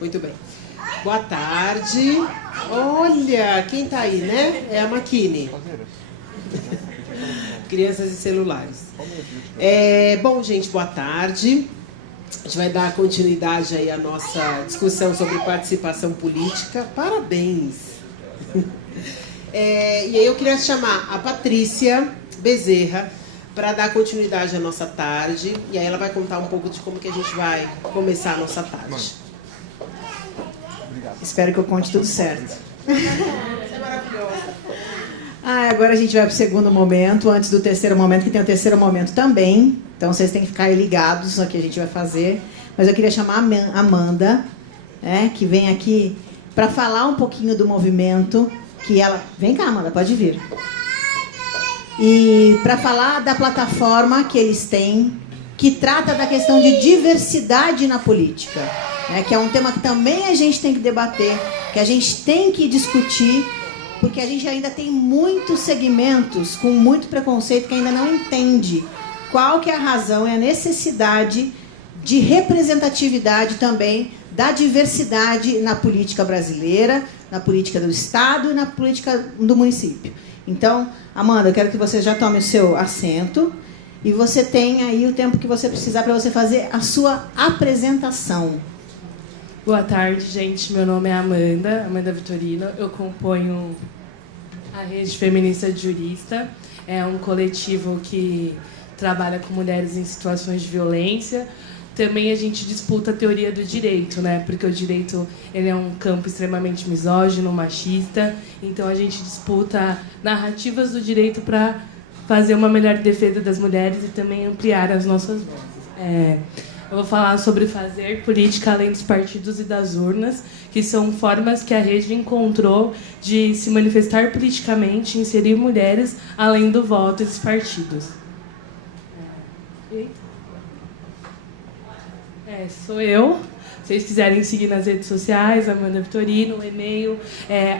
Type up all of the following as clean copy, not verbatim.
Muito bem. Boa tarde. Olha, quem está aí, né? É a Maquine. Crianças e celulares. Bom, gente, boa tarde. A gente vai dar continuidade aí à nossa discussão sobre participação política. Parabéns! E aí eu queria chamar a Patrícia Bezerra para dar continuidade à nossa tarde. E aí ela vai contar um pouco de como que a gente vai começar a nossa tarde. Espero que eu conte tudo certo. Você é maravilhosa. Agora a gente vai para o segundo momento, antes do terceiro momento, que tem o terceiro momento também. Então vocês têm que ficar aí ligados no que a gente vai fazer. Mas eu queria chamar a Amanda, que vem aqui para falar um pouquinho do movimento que ela... Vem cá, Amanda, pode vir. E para falar da plataforma que eles têm, que trata da questão de diversidade na política, que é um tema que também a gente tem que debater, que a gente tem que discutir, porque a gente ainda tem muitos segmentos com muito preconceito que ainda não entende qual que é a razão e a necessidade de representatividade também da diversidade na política brasileira, na política do Estado e na política do município. Então, Amanda, eu quero que você já tome o seu assento e você tenha aí o tempo que você precisar para você fazer a sua apresentação. Boa tarde, gente. Meu nome é Amanda Vitorino. Eu componho a Rede Feminista de Jurista. É um coletivo que trabalha com mulheres em situações de violência. Também a gente disputa a teoria do direito, porque o direito ele é um campo extremamente misógino, machista. Então a gente disputa narrativas do direito para fazer uma melhor defesa das mulheres e também ampliar as nossas vozes. Eu vou falar sobre fazer política além dos partidos e das urnas, que são formas que a rede encontrou de se manifestar politicamente, inserir mulheres além do voto e dos partidos. Sou eu. Se vocês quiserem seguir nas redes sociais, Amanda Vitorino, o e-mail.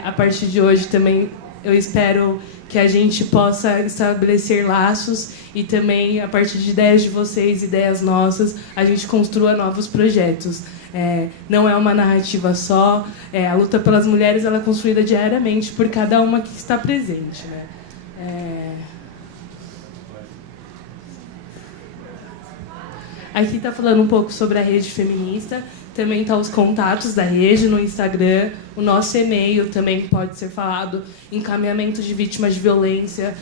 A partir de hoje também eu espero que a gente possa estabelecer laços e também, a partir de ideias de vocês, ideias nossas, a gente construa novos projetos. Não é uma narrativa só. A luta pelas mulheres ela é construída diariamente por cada uma que está presente. Aqui está falando um pouco sobre a rede feminista. Também estão os contatos da rede no Instagram. O nosso e-mail também pode ser falado. Encaminhamento de vítimas de violência.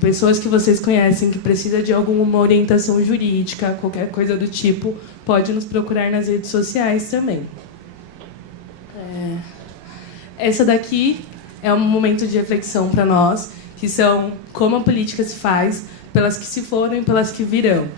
Pessoas que vocês conhecem que precisam de alguma orientação jurídica, qualquer coisa do tipo, pode nos procurar nas redes sociais também. Essa daqui é um momento de reflexão para nós, que são como a política se faz pelas que se foram e pelas que virão.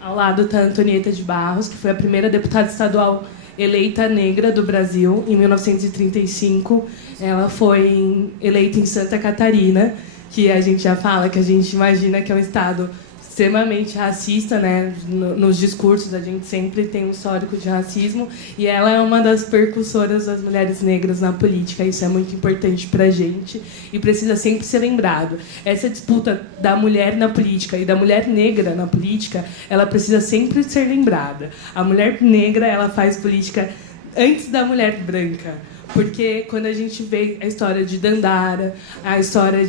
Ao lado está a Antonieta de Barros, que foi a primeira deputada estadual eleita negra do Brasil, em 1935. Ela foi eleita em Santa Catarina, que a gente já fala, que a gente imagina que é um estado extremamente racista, nos discursos a gente sempre tem um histórico de racismo, e ela é uma das percussoras das mulheres negras na política. Isso é muito importante para a gente e precisa sempre ser lembrado. Essa disputa da mulher na política e da mulher negra na política, ela precisa sempre ser lembrada. A mulher negra ela faz política antes da mulher branca. Porque quando a gente vê a história de Dandara, a história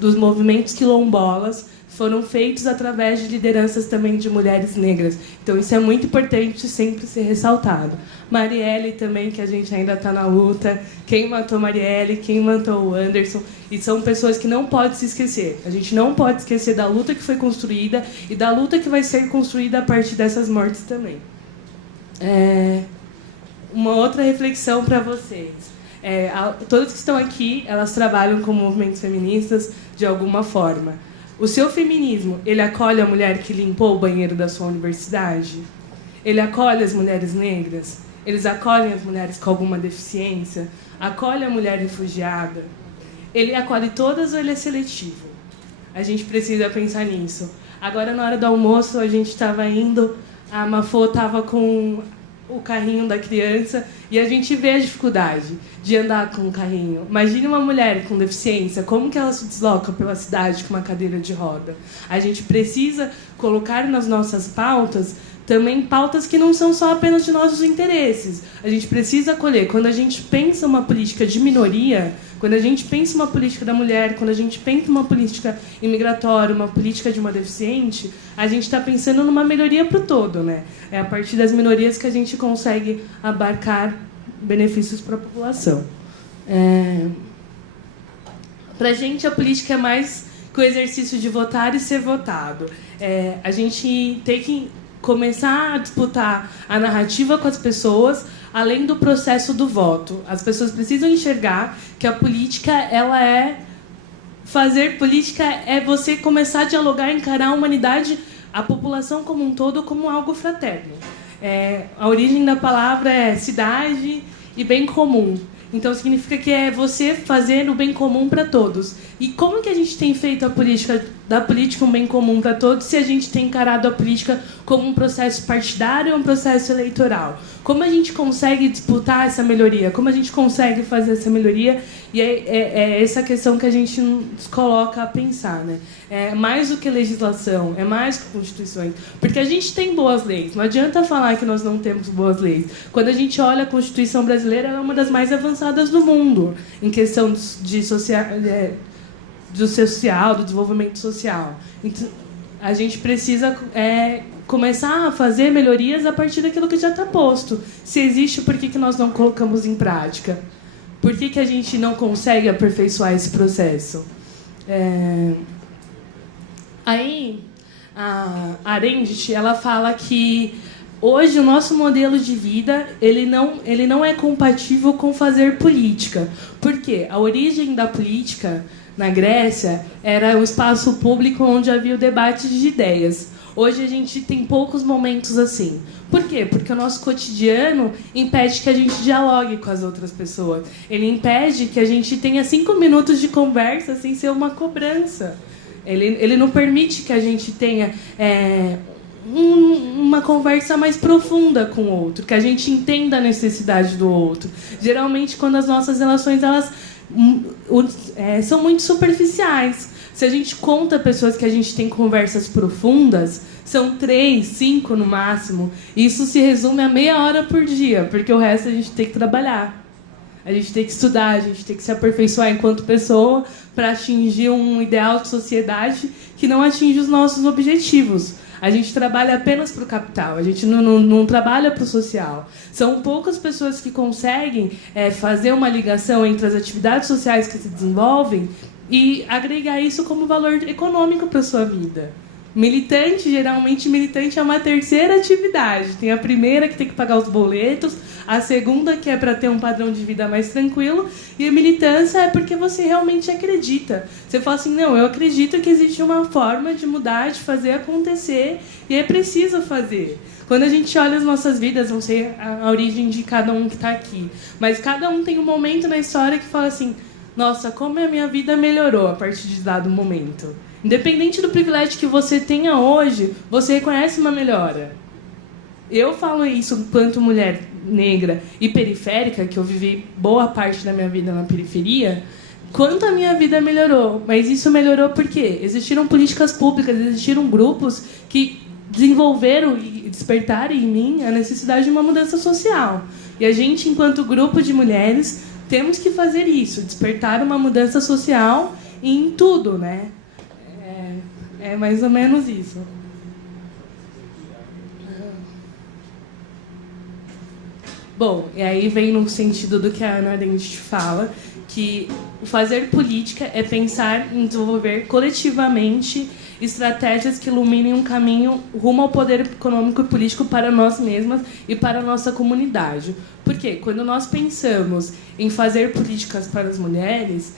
dos movimentos quilombolas, foram feitos através de lideranças também de mulheres negras. Então, isso é muito importante sempre ser ressaltado. Marielle também, que a gente ainda está na luta. Quem matou Marielle, quem matou o Anderson. E são pessoas que não pode se esquecer. A gente não pode esquecer da luta que foi construída e da luta que vai ser construída a partir dessas mortes também. Uma outra reflexão para vocês. Todas que estão aqui, elas trabalham com movimentos feministas de alguma forma. O seu feminismo, ele acolhe a mulher que limpou o banheiro da sua universidade? Ele acolhe as mulheres negras? Eles acolhem as mulheres com alguma deficiência? Acolhe a mulher refugiada? Ele acolhe todas ou ele é seletivo? A gente precisa pensar nisso. Agora, na hora do almoço, a gente estava indo, a Mafô estava com o carrinho da criança e a gente vê a dificuldade de andar com o carrinho. Imagine uma mulher com deficiência, como que ela se desloca pela cidade com uma cadeira de roda? A gente precisa colocar nas nossas pautas também pautas que não são só apenas de nossos interesses. A gente precisa acolher. Quando a gente pensa uma política de minoria, quando a gente pensa uma política da mulher, quando a gente pensa uma política imigratória, uma política de uma deficiente, a gente está pensando numa melhoria para o todo, né? É a partir das minorias que a gente consegue abarcar benefícios para a população. Para a gente, a política é mais que o exercício de votar e ser votado. A gente tem que começar a disputar a narrativa com as pessoas, além do processo do voto. As pessoas precisam enxergar que a política, ela é... Fazer política é você começar a dialogar, encarar a humanidade, a população como um todo, como algo fraterno. A origem da palavra é cidade e bem comum. Então, significa que é você fazer o bem comum para todos. E como que a gente tem feito a política, da política um bem comum para todos, se a gente tem encarado a política como um processo partidário ou um processo eleitoral? Como a gente consegue disputar essa melhoria? Como a gente consegue fazer essa melhoria? E é essa questão que a gente nos coloca a pensar, né? É mais do que legislação, é mais que constituições. Porque a gente tem boas leis. Não adianta falar que nós não temos boas leis. Quando a gente olha a Constituição brasileira, ela é uma das mais avançadas do mundo em questão de do social, do desenvolvimento social. Então, a gente precisa começar a fazer melhorias a partir daquilo que já está posto. Se existe, por que nós não colocamos em prática? Por que a gente não consegue aperfeiçoar esse processo? Aí, a Arendt, ela fala que hoje o nosso modelo de vida ele não é compatível com fazer política. Por quê? A origem da política na Grécia era o espaço público onde havia o debate de ideias. Hoje a gente tem poucos momentos assim. Por quê? Porque o nosso cotidiano impede que a gente dialogue com as outras pessoas. Ele impede que a gente tenha 5 minutos de conversa sem ser uma cobrança. Ele não permite que a gente tenha uma conversa mais profunda com o outro, que a gente entenda a necessidade do outro. Geralmente, quando as nossas relações são muito superficiais. Se a gente conta pessoas que a gente tem conversas profundas, são 3, 5 no máximo. Isso se resume a meia hora por dia, porque o resto a gente tem que trabalhar. A gente tem que estudar, a gente tem que se aperfeiçoar enquanto pessoa para atingir um ideal de sociedade que não atinge os nossos objetivos. A gente trabalha apenas para o capital, a gente não trabalha para o social. São poucas pessoas que conseguem fazer uma ligação entre as atividades sociais que se desenvolvem e agregar isso como valor econômico para a sua vida. Geralmente militante é uma terceira atividade. Tem a primeira que tem que pagar os boletos, a segunda que é para ter um padrão de vida mais tranquilo, e a militância é porque você realmente acredita. Você fala assim, não, eu acredito que existe uma forma de mudar, de fazer acontecer, e é preciso fazer. Quando a gente olha as nossas vidas, não sei a origem de cada um que está aqui, mas cada um tem um momento na história que fala assim, nossa, como a minha vida melhorou a partir de dado momento. Independente do privilégio que você tenha hoje, você reconhece uma melhora. Eu falo isso enquanto mulher negra e periférica, que eu vivi boa parte da minha vida na periferia, quanto a minha vida melhorou. Mas isso melhorou porque existiram políticas públicas, existiram grupos que desenvolveram e despertaram em mim a necessidade de uma mudança social. E a gente, enquanto grupo de mulheres, temos que fazer isso, despertar uma mudança social em tudo, né? É mais ou menos isso. Bom, e aí vem no sentido do que a Ana Arendt fala, que fazer política é pensar em desenvolver coletivamente estratégias que iluminem um caminho rumo ao poder econômico e político para nós mesmas e para a nossa comunidade. Porque quando nós pensamos em fazer políticas para as mulheres,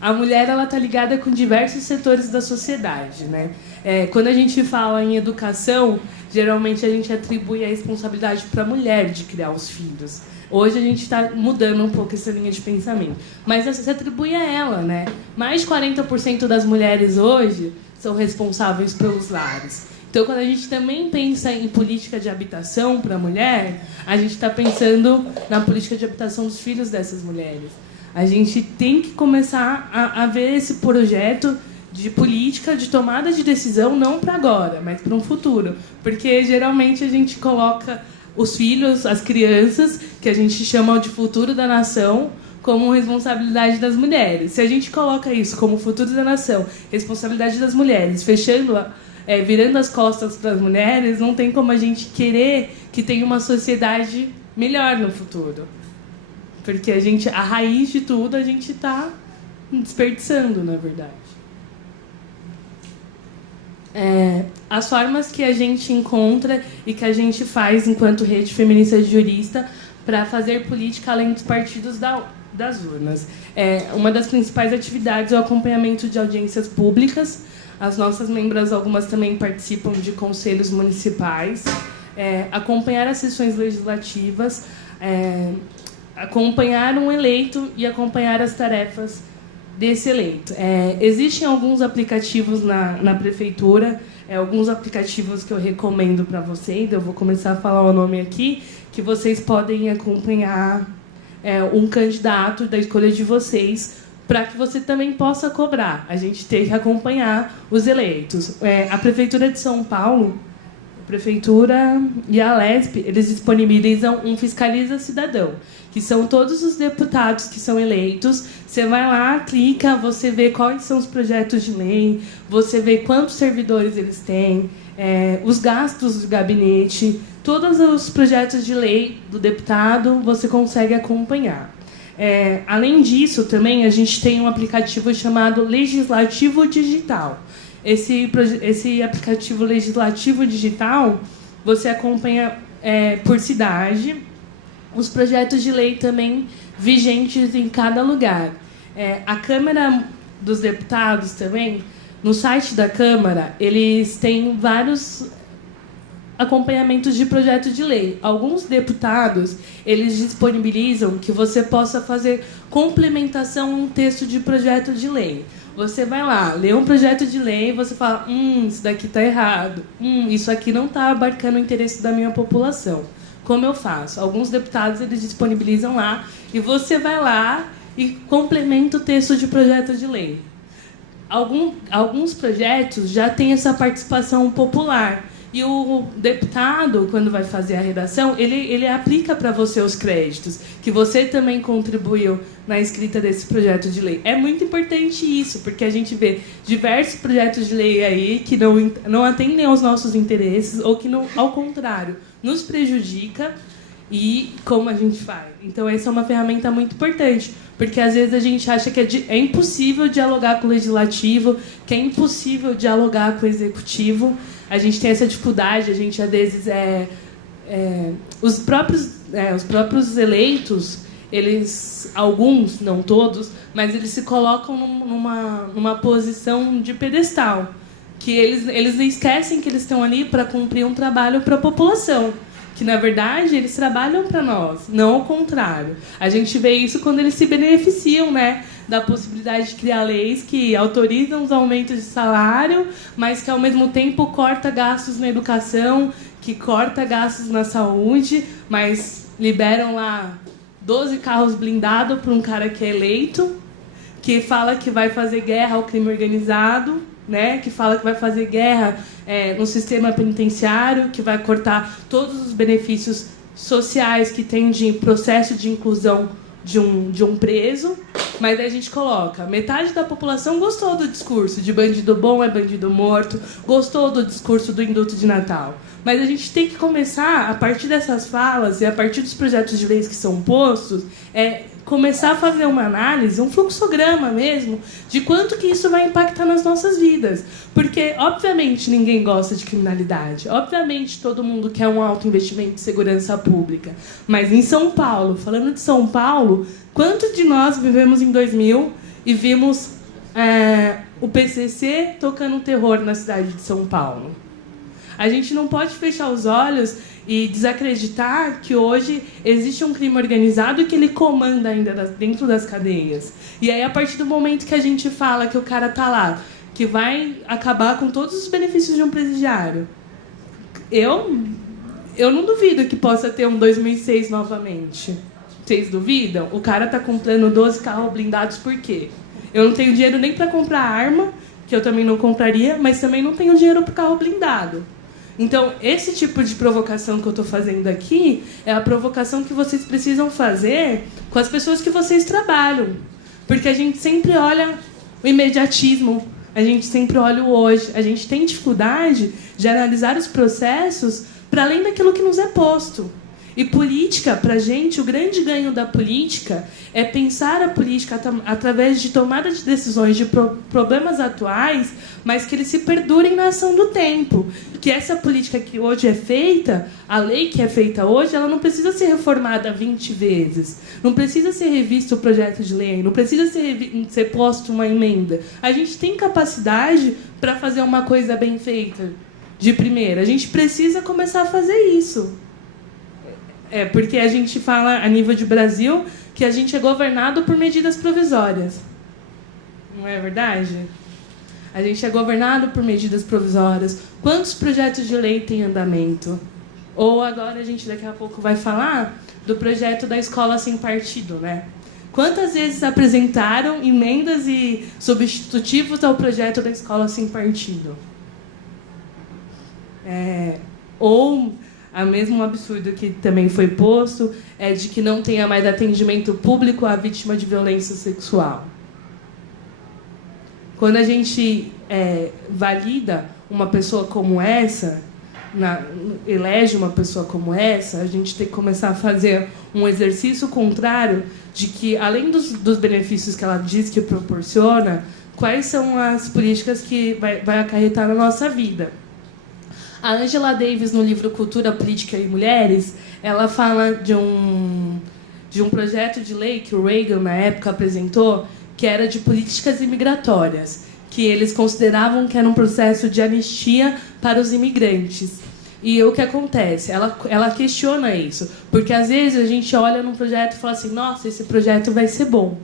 a mulher está ligada com diversos setores da sociedade, né? Quando a gente fala em educação, geralmente a gente atribui a responsabilidade para a mulher de criar os filhos. Hoje a gente está mudando um pouco essa linha de pensamento. Mas se atribui a ela, né? Mais de 40% das mulheres hoje são responsáveis pelos lares. Então, quando a gente também pensa em política de habitação para a mulher, a gente está pensando na política de habitação dos filhos dessas mulheres. A gente tem que começar a ver esse projeto de política, de tomada de decisão, não para agora, mas para um futuro. Porque, geralmente, a gente coloca os filhos, as crianças, que a gente chama de futuro da nação, como responsabilidade das mulheres. Se a gente coloca isso como futuro da nação, responsabilidade das mulheres, virando as costas para as mulheres, não tem como a gente querer que tenha uma sociedade melhor no futuro. Porque a raiz de tudo, a gente está desperdiçando, na verdade. As formas que a gente encontra e que a gente faz enquanto rede feminista jurista para fazer política além dos partidos das urnas. Uma das principais atividades é o acompanhamento de audiências públicas. As nossas membras, algumas também participam de conselhos municipais, acompanhar as sessões legislativas, acompanhar um eleito e acompanhar as tarefas desse eleito. Existem alguns aplicativos na prefeitura, alguns aplicativos que eu recomendo para vocês, eu vou começar a falar o nome aqui, que vocês podem acompanhar um candidato da escolha de vocês, para que você também possa cobrar. A gente tem que acompanhar os eleitos. A Prefeitura de São Paulo, a Prefeitura e a Alesp, eles disponibilizam um Fiscaliza Cidadão, que são todos os deputados que são eleitos. Você vai lá, clica, você vê quais são os projetos de lei, você vê quantos servidores eles têm, os gastos do gabinete, todos os projetos de lei do deputado, você consegue acompanhar. Além disso, também, a gente tem um aplicativo chamado Legislativo Digital. Esse aplicativo Legislativo Digital, você acompanha por cidade os projetos de lei também vigentes em cada lugar. A Câmara dos Deputados também, no site da Câmara, eles têm vários acompanhamentos de projetos de lei. Alguns deputados, eles disponibilizam que você possa fazer complementação a um texto de projeto de lei. Você vai lá, lê um projeto de lei e você fala, isso daqui está errado, isso aqui não está abarcando o interesse da minha população. Como eu faço? Alguns deputados, eles disponibilizam lá e você vai lá e complementa o texto de projeto de lei. Alguns projetos já têm essa participação popular. E o deputado, quando vai fazer a redação, ele aplica para você os créditos, que você também contribuiu na escrita desse projeto de lei. É muito importante isso, porque a gente vê diversos projetos de lei aí que não atendem aos nossos interesses, ou que, ao contrário, nos prejudica. E como a gente faz? Então, essa é uma ferramenta muito importante, porque às vezes a gente acha que é impossível dialogar com o legislativo, que é impossível dialogar com o executivo. A gente tem essa dificuldade, a gente às vezes os próprios eleitos, alguns, não todos, mas eles se colocam numa posição de pedestal, que eles esquecem que eles estão ali para cumprir um trabalho para a população, que na verdade eles trabalham para nós, não ao contrário. A gente vê isso quando eles se beneficiam, da possibilidade de criar leis que autorizam os aumentos de salário, mas que, ao mesmo tempo, corta gastos na educação, que corta gastos na saúde, mas liberam lá 12 carros blindados para um cara que é eleito, que fala que vai fazer guerra ao crime organizado, que fala que vai fazer guerra no sistema penitenciário, que vai cortar todos os benefícios sociais que tem de processo de inclusão de um preso. Mas aí a gente coloca, metade da população gostou do discurso de bandido bom é bandido morto, gostou do discurso do indulto de Natal. Mas a gente tem que começar, a partir dessas falas e a partir dos projetos de leis que são postos, começar a fazer uma análise, um fluxograma mesmo, de quanto que isso vai impactar nas nossas vidas. Porque, obviamente, ninguém gosta de criminalidade. Obviamente, todo mundo quer um alto investimento de segurança pública. Mas em São Paulo, falando de São Paulo, quantos de nós vivemos em 2000 e vimos o PCC tocando terror na cidade de São Paulo? A gente não pode fechar os olhos e desacreditar que hoje existe um crime organizado e que ele comanda ainda dentro das cadeias. E aí, a partir do momento que a gente fala que o cara está lá, que vai acabar com todos os benefícios de um presidiário, eu não duvido que possa ter um 2006 novamente. Vocês duvidam? O cara está comprando 12 carros blindados por quê? Eu não tenho dinheiro nem para comprar arma, que eu também não compraria, mas também não tenho dinheiro para o carro blindado. Então, esse tipo de provocação que eu estou fazendo aqui é a provocação que vocês precisam fazer com as pessoas que vocês trabalham. Porque a gente sempre olha o imediatismo, a gente sempre olha o hoje, a gente tem dificuldade de analisar os processos para além daquilo que nos é posto. E política, para a gente, o grande ganho da política é pensar a política através de tomada de decisões de problemas atuais, mas que eles se perdurem na ação do tempo. Que essa política que hoje é feita, a lei que é feita hoje, ela não precisa ser reformada 20 vezes. Não precisa ser revisto o projeto de lei, não precisa ser posto uma emenda. A gente tem capacidade para fazer uma coisa bem feita de primeira. A gente precisa começar a fazer isso. Porque a gente fala, a nível de Brasil, que a gente é governado por medidas provisórias. Não é verdade? A gente é governado por medidas provisórias. Quantos projetos de lei tem em andamento? Ou agora a gente daqui a pouco vai falar do projeto da escola sem partido, né? Quantas vezes apresentaram emendas e substitutivos ao projeto da escola sem partido? Ou... O mesmo absurdo que também foi posto é de que não tenha mais atendimento público à vítima de violência sexual. Quando a gente valida uma pessoa como essa, elege uma pessoa como essa, a gente tem que começar a fazer um exercício contrário de que, além dos benefícios que ela diz que proporciona, quais são as políticas que vai acarretar na nossa vida. A Angela Davis, no livro Cultura, Política e Mulheres, ela fala de um projeto de lei que o Reagan, na época, apresentou, que era de políticas imigratórias, que eles consideravam que era um processo de anistia para os imigrantes. E o que acontece? Ela questiona isso, porque às vezes a gente olha num projeto e fala assim, nossa, esse projeto vai ser bom.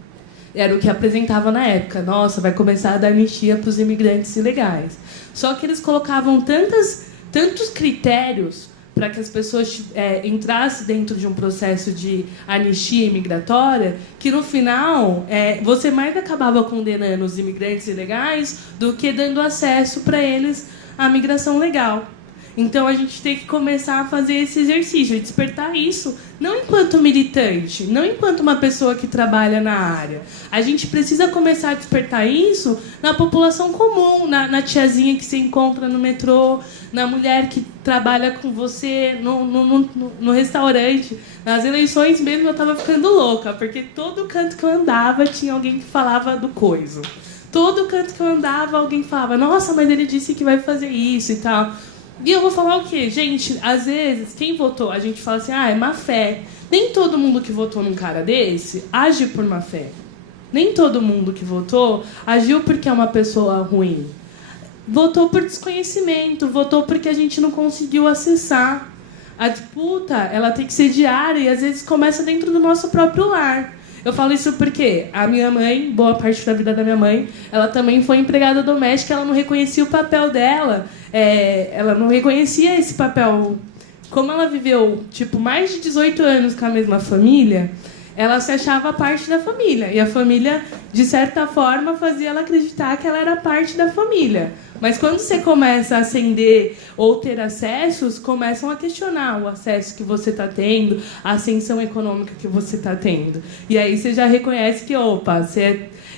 Era o que apresentava na época, nossa, vai começar a dar anistia para os imigrantes ilegais. Só que eles colocavam tantos critérios para que as pessoas entrassem dentro de um processo de anistia imigratória, que no final você mais acabava condenando os imigrantes ilegais do que dando acesso para eles à migração legal. Então a gente tem que começar a fazer esse exercício, de despertar isso, não enquanto militante, não enquanto uma pessoa que trabalha na área. A gente precisa começar a despertar isso na população comum, na tiazinha que se encontra no metrô, na mulher que trabalha com você no restaurante. Nas eleições mesmo eu estava ficando louca, porque todo canto que eu andava tinha alguém que falava do coiso. Todo canto que eu andava alguém falava, nossa, mas ele disse que vai fazer isso e tal. E eu vou falar o quê? Gente, às vezes, quem votou, a gente fala assim, é má fé. Nem todo mundo que votou num cara desse age por má fé. Nem todo mundo que votou agiu porque é uma pessoa ruim. Votou por desconhecimento, votou porque a gente não conseguiu acessar. A disputa, ela tem que ser diária e às vezes começa dentro do nosso próprio lar. Eu falo isso porque a minha mãe, boa parte da vida da minha mãe, ela também foi empregada doméstica, ela não reconhecia o papel dela, ela não reconhecia esse papel. Como ela viveu, mais de 18 anos com a mesma família, ela se achava parte da família. E a família, de certa forma, fazia ela acreditar que ela era parte da família. Mas quando você começa a ascender ou ter acessos, começam a questionar o acesso que você está tendo, a ascensão econômica que você está tendo. E aí você já reconhece que, opa,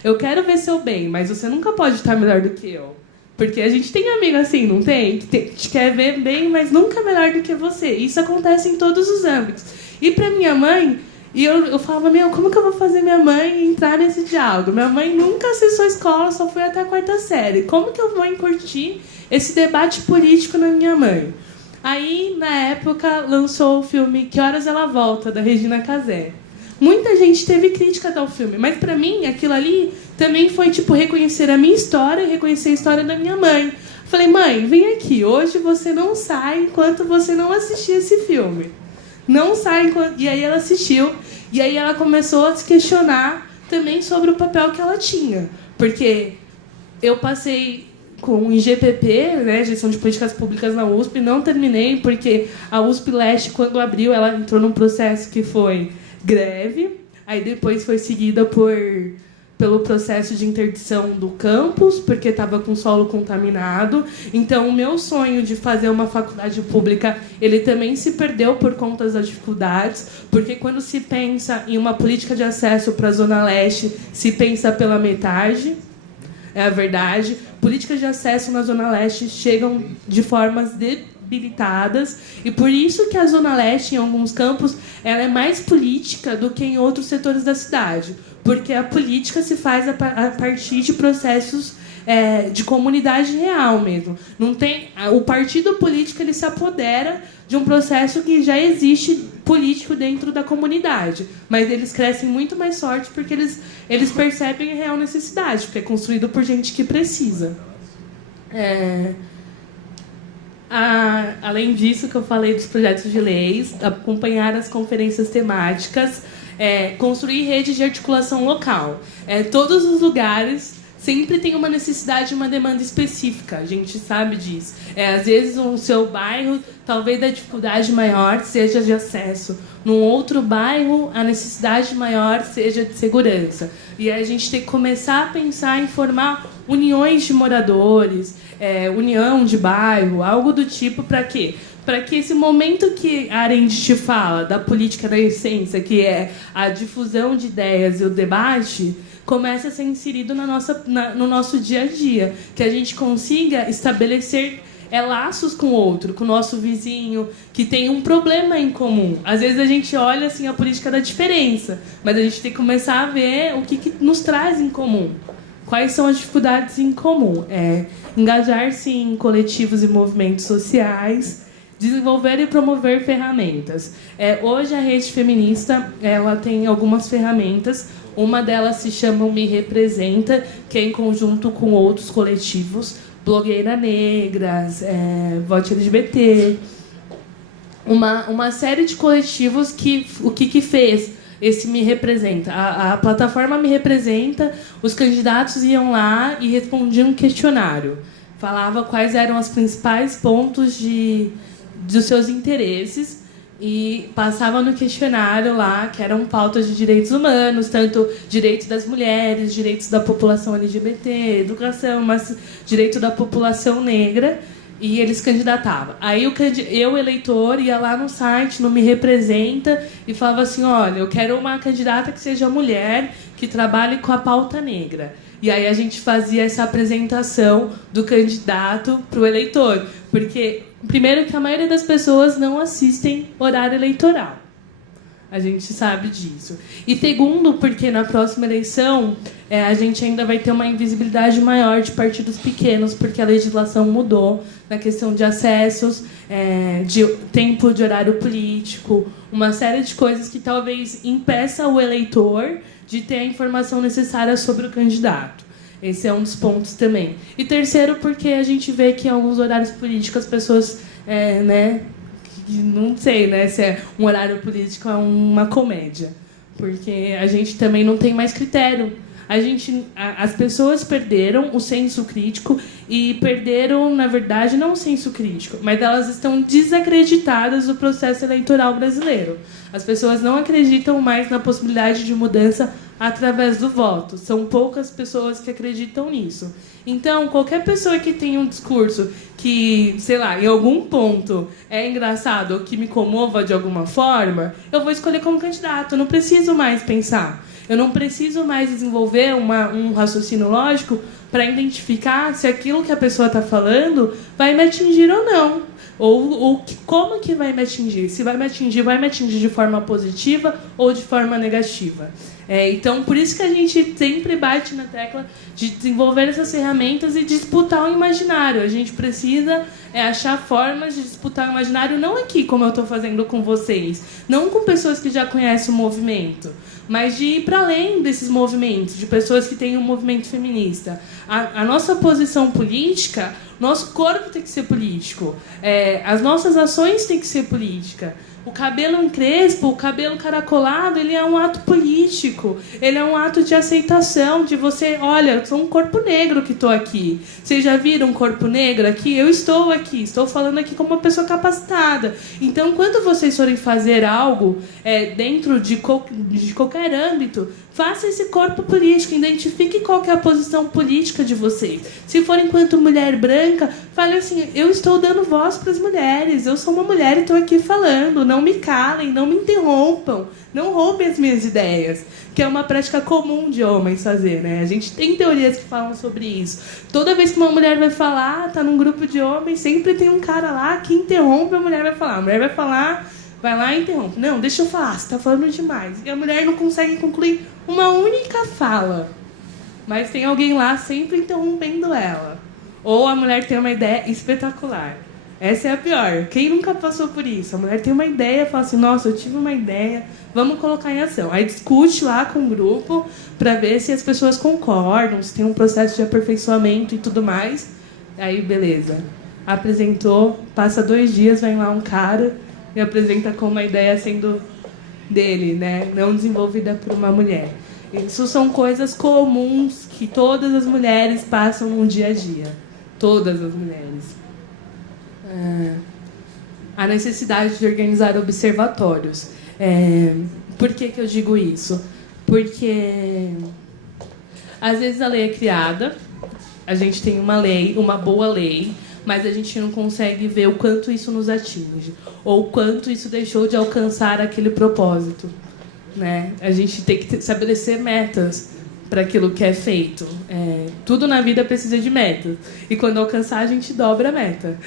eu quero ver seu bem, mas você nunca pode estar melhor do que eu. Porque a gente tem amigo assim, não tem? Que te quer ver bem, mas nunca melhor do que você. Isso acontece em todos os âmbitos. E para minha mãe... E eu falava, como que eu vou fazer minha mãe entrar nesse diálogo? Minha mãe nunca acessou a escola, só foi até a 4ª série. Como que eu vou curtir esse debate político na minha mãe? Aí, na época, lançou o filme Que Horas Ela Volta, da Regina Casé. Muita gente teve crítica ao filme, mas pra mim, aquilo ali também foi, reconhecer a minha história e reconhecer a história da minha mãe. Falei, mãe, vem aqui, hoje você não sai enquanto você não assistir esse filme. Não sai enquanto... E aí ela assistiu, e aí ela começou a se questionar também sobre o papel que ela tinha. Porque eu passei com IGPP, né, Gestão de Políticas Públicas na USP, não terminei, porque a USP Leste, quando abriu, ela entrou num processo que foi greve, aí depois foi seguida por pelo processo de interdição do campus, porque estava com solo contaminado. Então, o meu sonho de fazer uma faculdade pública, ele também se perdeu por conta das dificuldades, porque quando se pensa em uma política de acesso para a Zona Leste, se pensa pela metade, é a verdade. Políticas de acesso na Zona Leste chegam de formas debilitadas, e por isso que a Zona Leste, em alguns campos, ela é mais política do que em outros setores da cidade, porque a política se faz a partir de processos de comunidade real mesmo. Não tem, o partido político, ele se apodera de um processo que já existe político dentro da comunidade, mas eles crescem muito mais fortes porque eles percebem a real necessidade, porque é construído por gente que precisa. Além disso, que eu falei dos projetos de leis, acompanhar as conferências temáticas, construir redes de articulação local. Todos os lugares sempre tem uma necessidade e uma demanda específica, a gente sabe disso. Às vezes, o seu bairro, talvez a dificuldade maior seja de acesso. Num outro bairro, a necessidade maior seja de segurança. E a gente tem que começar a pensar em formar uniões de moradores, união de bairro, algo do tipo, para quê? Para que esse momento que a Arendt te fala da política da essência, que é a difusão de ideias e o debate, comece a ser inserido no nosso dia a dia, que a gente consiga estabelecer laços com o outro, com o nosso vizinho, que tem um problema em comum. Às vezes a gente olha assim, a política da diferença, mas a gente tem que começar a ver o que nos traz em comum. Quais são as dificuldades em comum? Engajar-se em coletivos e movimentos sociais, desenvolver e promover ferramentas. Hoje a rede feminista ela tem algumas ferramentas. Uma delas se chama Me Representa, que é em conjunto com outros coletivos, Blogueira Negras, Vote LGBT, uma série de coletivos que o que fez esse Me Representa. A plataforma Me Representa, os candidatos iam lá e respondiam um questionário. Falava quais eram os principais pontos dos seus interesses e passava no questionário lá, que eram pautas de direitos humanos, tanto direitos das mulheres, direitos da população LGBT, educação, mas direito da população negra, e eles candidatavam. Aí eu, eleitor, ia lá no site, no Me Representa, e falava assim, olha, eu quero uma candidata que seja mulher, que trabalhe com a pauta negra. E aí a gente fazia essa apresentação do candidato para o eleitor, porque primeiro que a maioria das pessoas não assistem horário eleitoral. A gente sabe disso. E segundo, porque na próxima eleição a gente ainda vai ter uma invisibilidade maior de partidos pequenos, porque a legislação mudou na questão de acessos, de tempo de horário político, uma série de coisas que talvez impeça o eleitor de ter a informação necessária sobre o candidato. Esse é um dos pontos também. E terceiro, porque a gente vê que em alguns horários políticos as pessoas, não sei, né, se é um horário político é uma comédia, porque a gente também não tem mais critério. As pessoas perderam o senso crítico e perderam, na verdade, não o senso crítico, mas elas estão desacreditadas do processo eleitoral brasileiro. As pessoas não acreditam mais na possibilidade de mudança através do voto. São poucas pessoas que acreditam nisso. Então, qualquer pessoa que tenha um discurso que, sei lá, em algum ponto é engraçado ou que me comova de alguma forma, eu vou escolher como candidato. Eu não preciso mais pensar. Eu não preciso mais desenvolver um raciocínio lógico para identificar se aquilo que a pessoa está falando vai me atingir ou não. Ou como que vai me atingir. Se vai me atingir de forma positiva ou de forma negativa. Então, por isso que a gente sempre bate na tecla de desenvolver essas ferramentas e disputar o imaginário. A gente precisa achar formas de disputar o imaginário, não aqui, como eu estou fazendo com vocês, não com pessoas que já conhecem o movimento, mas de ir para além desses movimentos, de pessoas que têm um movimento feminista. A nossa posição política, nosso corpo tem que ser político, as nossas ações têm que ser política. O cabelo em crespo, o cabelo caracolado, ele é um ato político. Ele é um ato de aceitação, de você... Olha, eu sou um corpo negro que estou aqui. Vocês já viram um corpo negro aqui? Eu estou aqui. Estou falando aqui como uma pessoa capacitada. Então, quando vocês forem fazer algo dentro de qualquer âmbito, faça esse corpo político. Identifique qual que é a posição política de vocês. Se for enquanto mulher branca, fale assim, eu estou dando voz para as mulheres. Eu sou uma mulher e estou aqui falando. Não me calem, não me interrompam, não roubem as minhas ideias, que é uma prática comum de homens fazer, né? A gente tem teorias que falam sobre isso. Toda vez que uma mulher vai falar, tá num grupo de homens, sempre tem um cara lá que interrompe, a mulher vai falar. A mulher vai falar, vai lá e interrompe. Não, deixa eu falar, você tá falando demais. E a mulher não consegue concluir uma única fala. Mas tem alguém lá sempre interrompendo ela. Ou a mulher tem uma ideia espetacular. Essa é a pior. Quem nunca passou por isso? A mulher tem uma ideia, fala assim, nossa, eu tive uma ideia, vamos colocar em ação. Aí discute lá com o grupo para ver se as pessoas concordam, se tem um processo de aperfeiçoamento e tudo mais. Aí, beleza. Apresentou, passa 2 dias, vem lá um cara e apresenta com uma ideia sendo dele, né? Não desenvolvida por uma mulher. Isso são coisas comuns que todas as mulheres passam no dia a dia. Todas as mulheres. A necessidade de organizar observatórios. Por que eu digo isso? Porque às vezes a lei é criada, a gente tem uma lei, uma boa lei, mas a gente não consegue ver o quanto isso nos atinge, ou o quanto isso deixou de alcançar aquele propósito, né? A gente tem que estabelecer metas para aquilo que é feito. Tudo na vida precisa de metas, e quando alcançar a gente dobra a meta,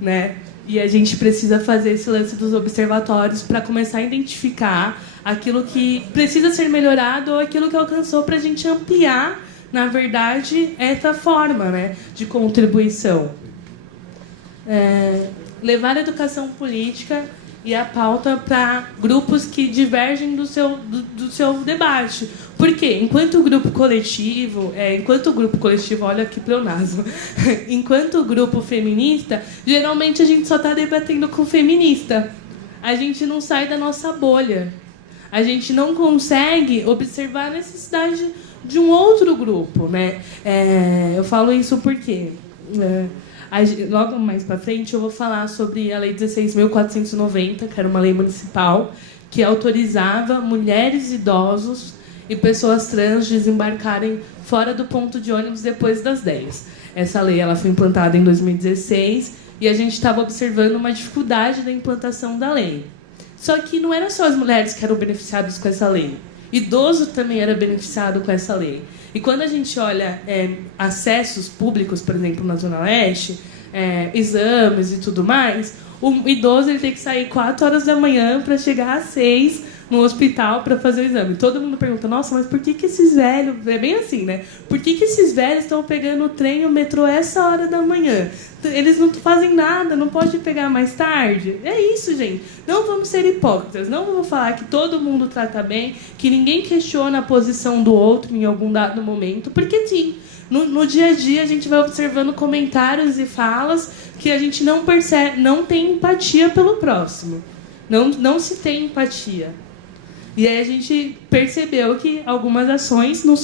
né? E a gente precisa fazer esse lance dos observatórios para começar a identificar aquilo que precisa ser melhorado ou aquilo que alcançou, para a gente ampliar, na verdade, essa forma, né, de contribuição. Levar a educação política e a pauta para grupos que divergem do seu debate. Por quê? Enquanto grupo coletivo, olha que pleonasmo, enquanto grupo feminista, geralmente a gente só está debatendo com feminista. A gente não sai da nossa bolha. A gente não consegue observar a necessidade de um outro grupo, né? Eu falo isso porque... logo mais para frente eu vou falar sobre a Lei 16.490, que era uma lei municipal que autorizava mulheres, idosos e pessoas trans desembarcarem fora do ponto de ônibus depois das 10. Essa lei ela foi implantada em 2016 e a gente estava observando uma dificuldade da implantação da lei. Só que não eram só as mulheres que eram beneficiadas com essa lei. Idoso também era beneficiado com essa lei. E quando a gente olha acessos públicos, por exemplo, na Zona Leste, exames e tudo mais, o idoso ele tem que sair 4 horas da manhã para chegar às 6 no hospital para fazer o exame. Todo mundo pergunta, nossa, mas por que esses velhos... É bem assim, né? Por que esses velhos estão pegando o trem e o metrô essa hora da manhã? Eles não fazem nada, não pode pegar mais tarde? É isso, gente. Não vamos ser hipócritas. Não vamos falar que todo mundo trata bem, que ninguém questiona a posição do outro em algum dado momento, porque sim, no dia a dia a gente vai observando comentários e falas que a gente não percebe, não tem empatia pelo próximo. Não se tem empatia. E aí a gente percebeu que algumas ações não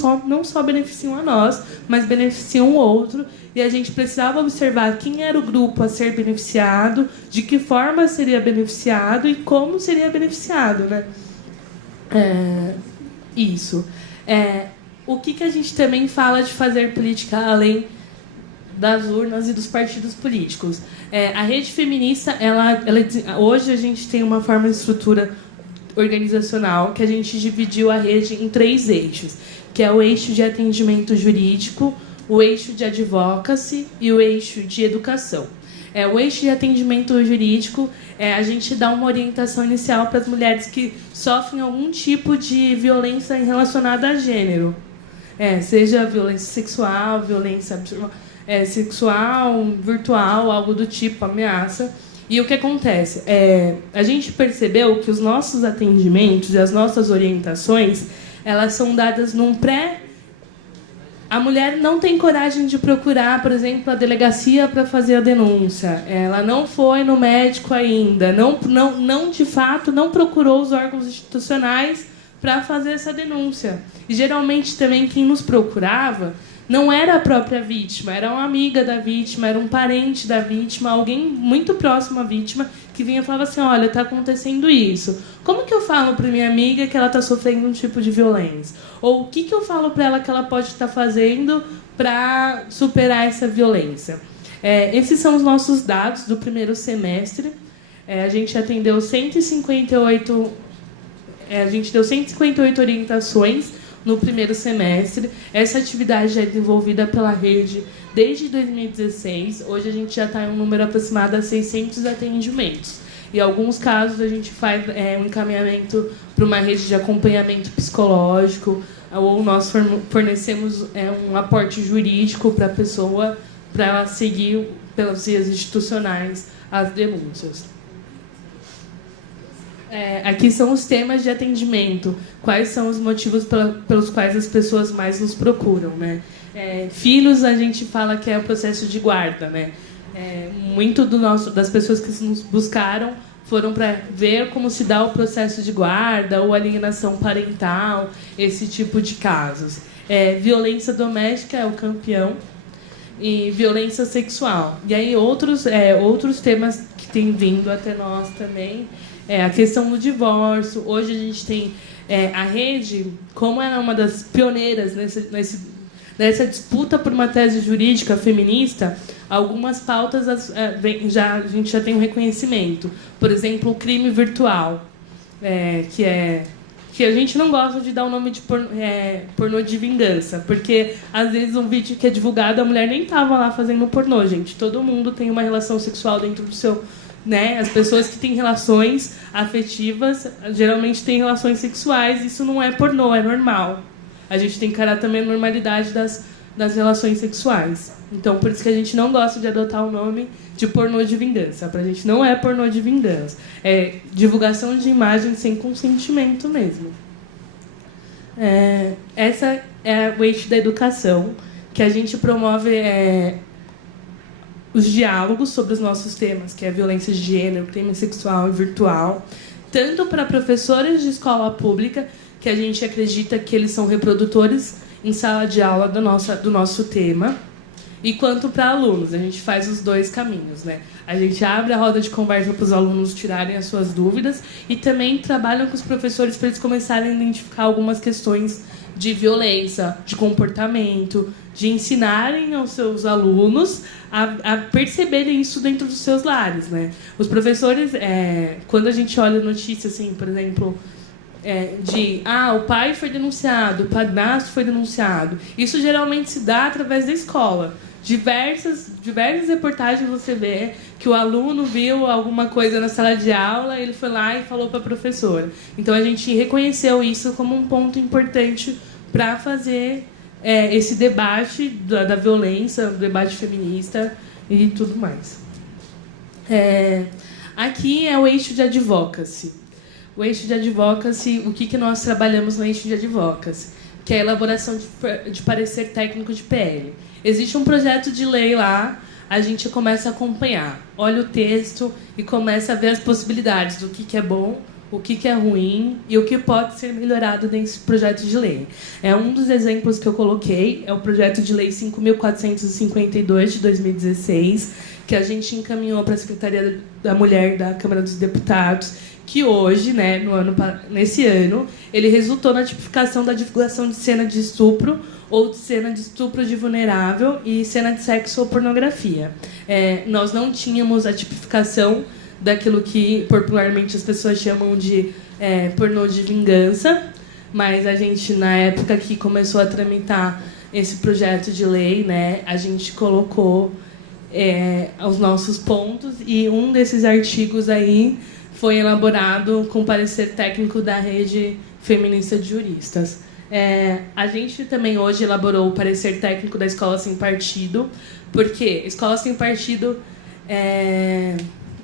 só beneficiam a nós, mas beneficiam o outro. E a gente precisava observar quem era o grupo a ser beneficiado, de que forma seria beneficiado e como seria beneficiado, né? Isso. O que a gente também fala de fazer política além das urnas e dos partidos políticos? A rede feminista, hoje a gente tem uma forma de estrutura organizacional que a gente dividiu a rede em 3 eixos, que é o eixo de atendimento jurídico, o eixo de advocacy e o eixo de educação. O eixo de atendimento jurídico, a gente dá uma orientação inicial para as mulheres que sofrem algum tipo de violência relacionada a gênero, seja violência sexual, violência sexual, virtual, algo do tipo, ameaça. E o que acontece? A gente percebeu que os nossos atendimentos e as nossas orientações, elas são dadas num A mulher não tem coragem de procurar, por exemplo, a delegacia para fazer a denúncia. Ela não foi no médico ainda, não de fato não procurou os órgãos institucionais para fazer essa denúncia. E geralmente também quem nos procurava não era a própria vítima, era uma amiga da vítima, era um parente da vítima, alguém muito próximo à vítima que vinha e falava assim, olha, está acontecendo isso. Como que eu falo para minha amiga que ela está sofrendo um tipo de violência? Ou o que eu falo para ela que ela pode estar fazendo para superar essa violência? Esses são os nossos dados do primeiro semestre. A gente atendeu 158... a gente deu 158 orientações no primeiro semestre. Essa atividade já é desenvolvida pela rede desde 2016. Hoje a gente já está em um número aproximado a 600 atendimentos. Em alguns casos a gente faz um encaminhamento para uma rede de acompanhamento psicológico, ou nós fornecemos um aporte jurídico para a pessoa, para ela seguir pelas vias institucionais as denúncias. Aqui são os temas de atendimento. Quais são os motivos pelos quais as pessoas mais nos procuram, né? Filhos, a gente fala que é o processo de guarda, né? Muito das pessoas que nos buscaram foram para ver como se dá o processo de guarda ou alienação parental, esse tipo de casos. Violência doméstica é o campeão, e violência sexual. E aí outros temas que têm vindo até nós também. A questão do divórcio. Hoje a gente tem a rede, como ela é uma das pioneiras nessa disputa por uma tese jurídica feminista, algumas pautas a gente já tem um reconhecimento. Por exemplo, o crime virtual, que a gente não gosta de dar o nome de pornô de vingança, porque às vezes um vídeo que é divulgado, a mulher nem estava lá fazendo pornô, gente. Todo mundo tem uma relação sexual dentro do seu... As pessoas que têm relações afetivas geralmente têm relações sexuais. Isso não é pornô, é normal. A gente tem que encarar também a normalidade das relações sexuais. Então, por isso que a gente não gosta de adotar o nome de pornô de vingança. Pra gente não é pornô de vingança. É divulgação de imagem sem consentimento mesmo. Essa é o eixo da educação, que a gente promove... os diálogos sobre os nossos temas, que é violência de gênero, crime sexual e virtual, tanto para professores de escola pública, que a gente acredita que eles são reprodutores em sala de aula do nosso tema, e quanto para alunos. A gente faz os dois caminhos, né? A gente abre a roda de conversa para os alunos tirarem as suas dúvidas e também trabalham com os professores para eles começarem a identificar algumas questões de violência, de comportamento, de ensinarem aos seus alunos a perceberem isso dentro dos seus lares, né? Os professores, quando a gente olha notícias, assim, por exemplo, o pai foi denunciado, o padrasto foi denunciado, isso geralmente se dá através da escola. Diversas reportagens você vê que o aluno viu alguma coisa na sala de aula, ele foi lá e falou para a professora. Então a gente reconheceu isso como um ponto importante para fazer esse debate da violência, o debate feminista e tudo mais. Aqui é o eixo de advocacy. O eixo de advocacy, o que nós trabalhamos no eixo de advocacy? Que é a elaboração de parecer técnico de PL. Existe um projeto de lei lá, a gente começa a acompanhar, olha o texto e começa a ver as possibilidades do que é bom, o que é ruim e o que pode ser melhorado nesse projeto de lei. Um dos exemplos que eu coloquei é o projeto de lei 5.452 de 2016, que a gente encaminhou para a Secretaria da Mulher da Câmara dos Deputados, que hoje, né, nesse ano, ele resultou na tipificação da divulgação de cena de estupro ou de cena de estupro de vulnerável e cena de sexo ou pornografia. Nós não tínhamos a tipificação daquilo que popularmente as pessoas chamam de pornô de vingança, mas a gente, na época que começou a tramitar esse projeto de lei, né, a gente colocou os nossos pontos, e um desses artigos aí foi elaborado com parecer técnico da Rede Feminista de Juristas. A gente também hoje elaborou o parecer técnico da Escola Sem Partido, porque Escola Sem Partido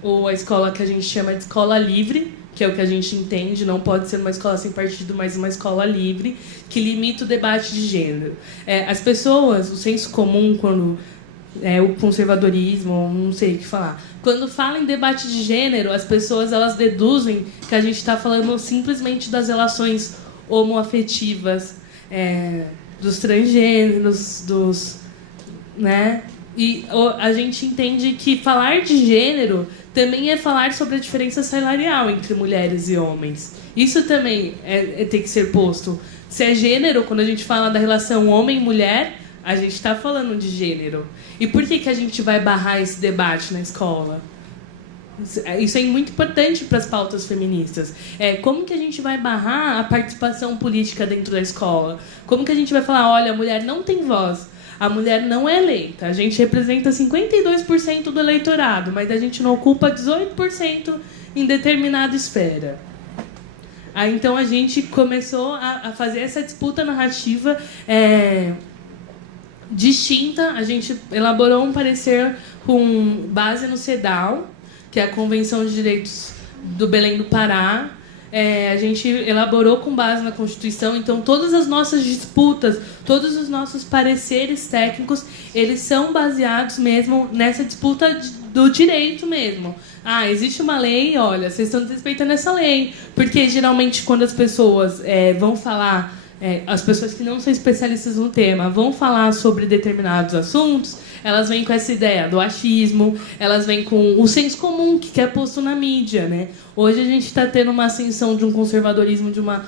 ou a escola que a gente chama de escola livre, que é o que a gente entende, não pode ser uma escola sem partido, mas uma escola livre, que limita o debate de gênero. As pessoas, o senso comum, quando o conservadorismo, não sei o que falar, quando fala em debate de gênero, as pessoas elas deduzem que a gente está falando simplesmente das relações homoafetivas, dos transgêneros, né? E a gente entende que falar de gênero também é falar sobre a diferença salarial entre mulheres e homens. Isso também tem que ser posto. Se é gênero, quando a gente fala da relação homem-mulher, a gente está falando de gênero. E por que a gente vai barrar esse debate na escola? Isso é muito importante para as pautas feministas. Como que a gente vai barrar a participação política dentro da escola? Como que a gente vai falar, olha, a mulher não tem voz, a mulher não é eleita, a gente representa 52% do eleitorado, mas a gente não ocupa 18% em determinada esfera. Então a gente começou a fazer essa disputa narrativa distinta. A gente elaborou um parecer com base no CEDAW, que é a Convenção de Direitos do Belém do Pará. A gente elaborou com base na Constituição. Então, todas as nossas disputas, todos os nossos pareceres técnicos, eles são baseados mesmo nessa disputa do direito mesmo. Existe uma lei, olha, vocês estão desrespeitando essa lei. Porque, geralmente, quando as pessoas vão falar... as pessoas que não são especialistas no tema vão falar sobre determinados assuntos, elas vêm com essa ideia do achismo, elas vêm com o senso comum que é posto na mídia, né? Hoje a gente está tendo uma ascensão de um conservadorismo, de uma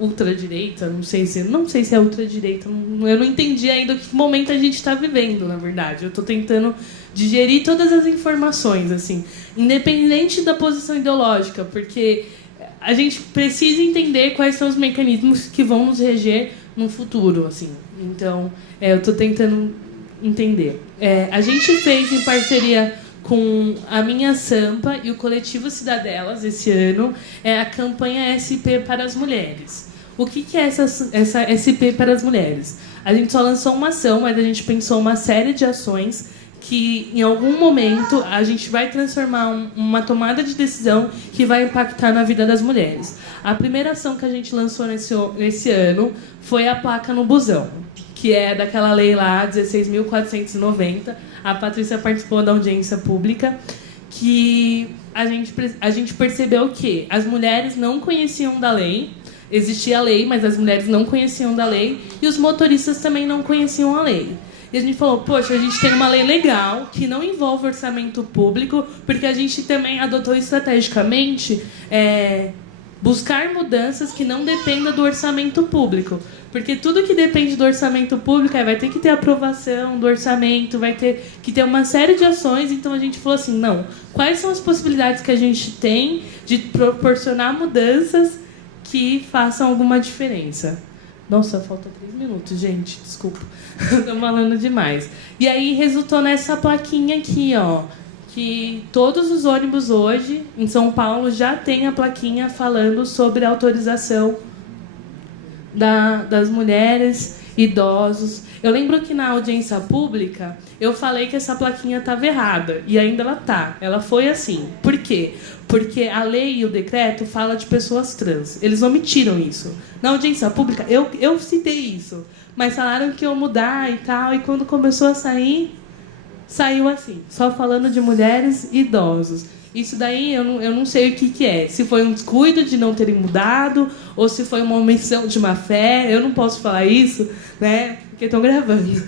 ultradireita, não sei se é ultradireita, eu não entendi ainda que momento a gente está vivendo, na verdade. Eu estou tentando digerir todas as informações, assim, independente da posição ideológica, porque a gente precisa entender quais são os mecanismos que vão nos reger no futuro, assim. Então, eu estou tentando entender. A gente fez em parceria com a Minha Sampa e o Coletivo Cidadelas esse ano a campanha SP para as Mulheres. O que é essa SP para as Mulheres? A gente só lançou uma ação, mas a gente pensou uma série de ações que, em algum momento, a gente vai transformar uma tomada de decisão que vai impactar na vida das mulheres. A primeira ação que a gente lançou nesse ano foi a placa no busão, que é daquela lei lá, 16.490. A Patrícia participou da audiência pública, que a gente percebeu que as mulheres não conheciam da lei. Existia a lei, mas as mulheres não conheciam da lei, e os motoristas também não conheciam a lei. E a gente falou, poxa, a gente tem uma lei legal que não envolve orçamento público, porque a gente também adotou estrategicamente buscar mudanças que não dependam do orçamento público. Porque tudo que depende do orçamento público vai ter que ter aprovação do orçamento, vai ter que ter uma série de ações. Então a gente falou assim, não, quais são as possibilidades que a gente tem de proporcionar mudanças que façam alguma diferença? Nossa, falta 3 minutos, gente. Desculpa. Estou falando demais. E aí resultou nessa plaquinha aqui, ó. Que todos os ônibus hoje, em São Paulo, já tem a plaquinha falando sobre a autorização das mulheres, idosos. Eu lembro que na audiência pública eu falei que essa plaquinha estava errada. E ainda ela tá. Ela foi assim. Por quê? Porque a lei e o decreto fala de pessoas trans. Eles omitiram isso. Na audiência pública, eu citei isso. Mas falaram que iam mudar e tal. E quando começou a sair, saiu assim. Só falando de mulheres e idosos. Isso daí eu não sei o que é. Se foi um descuido de não terem mudado, ou se foi uma omissão de má fé. Eu não posso falar isso, né? Porque estão gravando.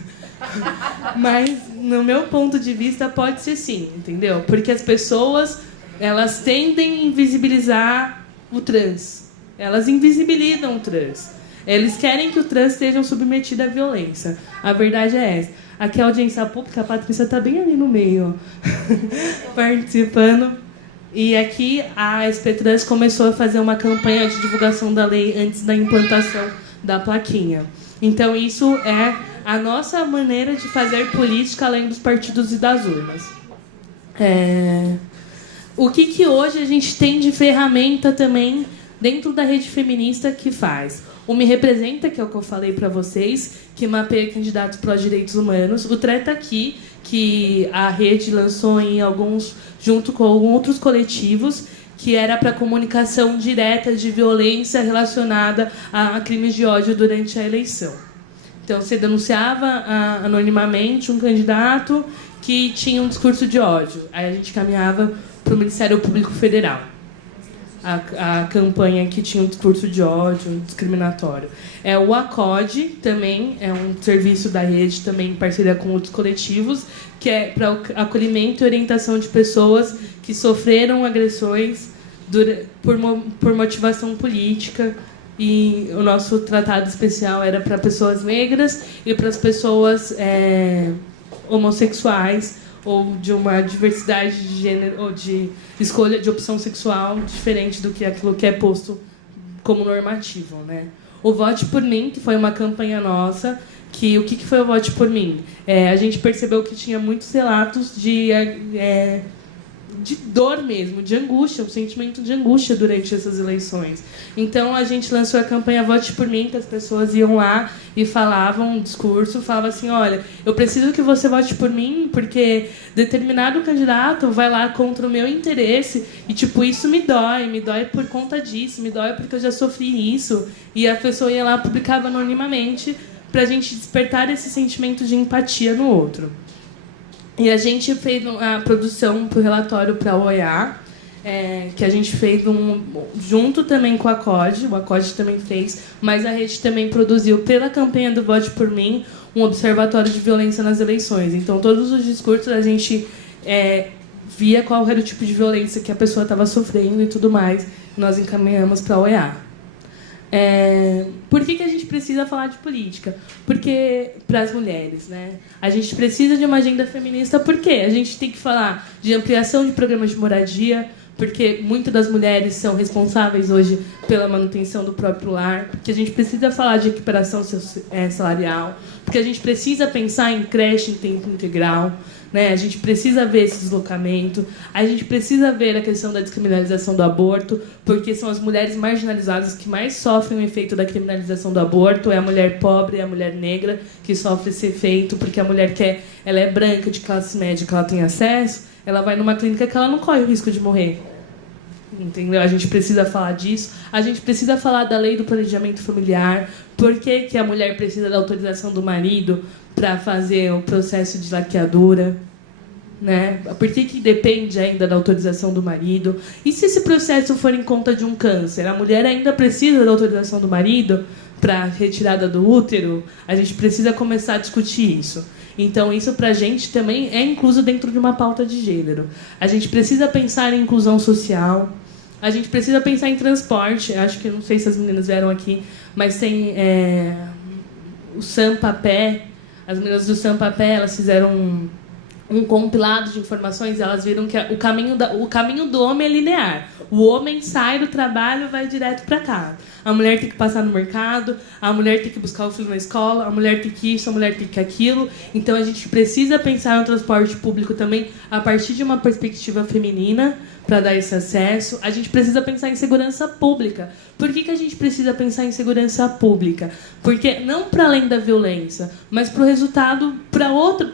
Mas, no meu ponto de vista, pode ser sim, entendeu? Porque as pessoas, elas tendem a invisibilizar o trans. Elas invisibilizam o trans. Eles querem que o trans esteja submetido à violência. A verdade é essa. Aqui a audiência pública, a Patrícia está bem ali no meio, ó, participando. E aqui a SP Trans começou a fazer uma campanha de divulgação da lei antes da implantação da plaquinha. Então isso é a nossa maneira de fazer política além dos partidos e das urnas. O que hoje a gente tem de ferramenta também dentro da rede feminista que faz? O Me Representa, que é o que eu falei para vocês, que mapeia candidatos pró-direitos humanos. O Treta Aqui, que a rede lançou em alguns, junto com outros coletivos, que era para comunicação direta de violência relacionada a crimes de ódio durante a eleição. Então, você denunciava anonimamente um candidato que tinha um discurso de ódio. Aí a gente caminhava para o Ministério Público Federal. A campanha que tinha um discurso de ódio discriminatório. O ACODE também é um serviço da rede, também em parceria com outros coletivos, que é para o acolhimento e orientação de pessoas que sofreram agressões por motivação política. E o nosso tratado especial era para pessoas negras e para as pessoas homossexuais ou de uma diversidade de gênero ou de escolha de opção sexual diferente do que aquilo que é posto como normativo, né? O Vote por Mim, que foi uma campanha nossa, o que foi o Vote por Mim? A gente percebeu que tinha muitos relatos de dor mesmo, de angústia, um sentimento de angústia durante essas eleições. Então, a gente lançou a campanha Vote por Mim, que as pessoas iam lá e falavam um discurso, falavam assim, olha, eu preciso que você vote por mim, porque determinado candidato vai lá contra o meu interesse, e, tipo, isso me dói por conta disso, me dói porque eu já sofri isso. E a pessoa ia lá e publicava anonimamente para a gente despertar esse sentimento de empatia no outro. E a gente fez a produção para o relatório para a OEA, que a gente fez junto também com a ACODE, o ACODE também fez, mas a rede também produziu, pela campanha do Vote por Mim, um observatório de violência nas eleições. Então, todos os discursos a gente via qual era o tipo de violência que a pessoa estava sofrendo e tudo mais, e nós encaminhamos para a OEA. Por que a gente precisa falar de política? Porque, para as mulheres, né? A gente precisa de uma agenda feminista, porque a gente tem que falar de ampliação de programas de moradia, porque muitas das mulheres são responsáveis hoje pela manutenção do próprio lar, porque a gente precisa falar de equiparação salarial, porque a gente precisa pensar em creche em tempo integral, né? A gente precisa ver esse deslocamento, a gente precisa ver a questão da descriminalização do aborto, porque são as mulheres marginalizadas que mais sofrem o efeito da criminalização do aborto, é a mulher pobre, é a mulher negra que sofre esse efeito, porque a mulher ela é branca, de classe média, que ela tem acesso, ela vai numa clínica que ela não corre o risco de morrer. Entendeu? A gente precisa falar disso. A gente precisa falar da lei do planejamento familiar. Por que a mulher precisa da autorização do marido para fazer o processo de laqueadura? Né? Por que depende ainda da autorização do marido? E se esse processo for em conta de um câncer? A mulher ainda precisa da autorização do marido para retirada do útero? A gente precisa começar a discutir isso. Então, isso, para a gente, também é incluso dentro de uma pauta de gênero. A gente precisa pensar em inclusão social. A gente precisa pensar em transporte. Acho que, não sei se as meninas vieram aqui, mas tem o Sampapé. As meninas do Sampapé, elas fizeram um compilado de informações. Elas viram que o caminho do homem é linear. O homem sai do trabalho e vai direto para casa. A mulher tem que passar no mercado, a mulher tem que buscar o filho na escola, a mulher tem que isso, a mulher tem que aquilo. Então, a gente precisa pensar no transporte público também a partir de uma perspectiva feminina para dar esse acesso. A gente precisa pensar em segurança pública. Por que a gente precisa pensar em segurança pública? Porque não para além da violência, mas para o resultado, para outro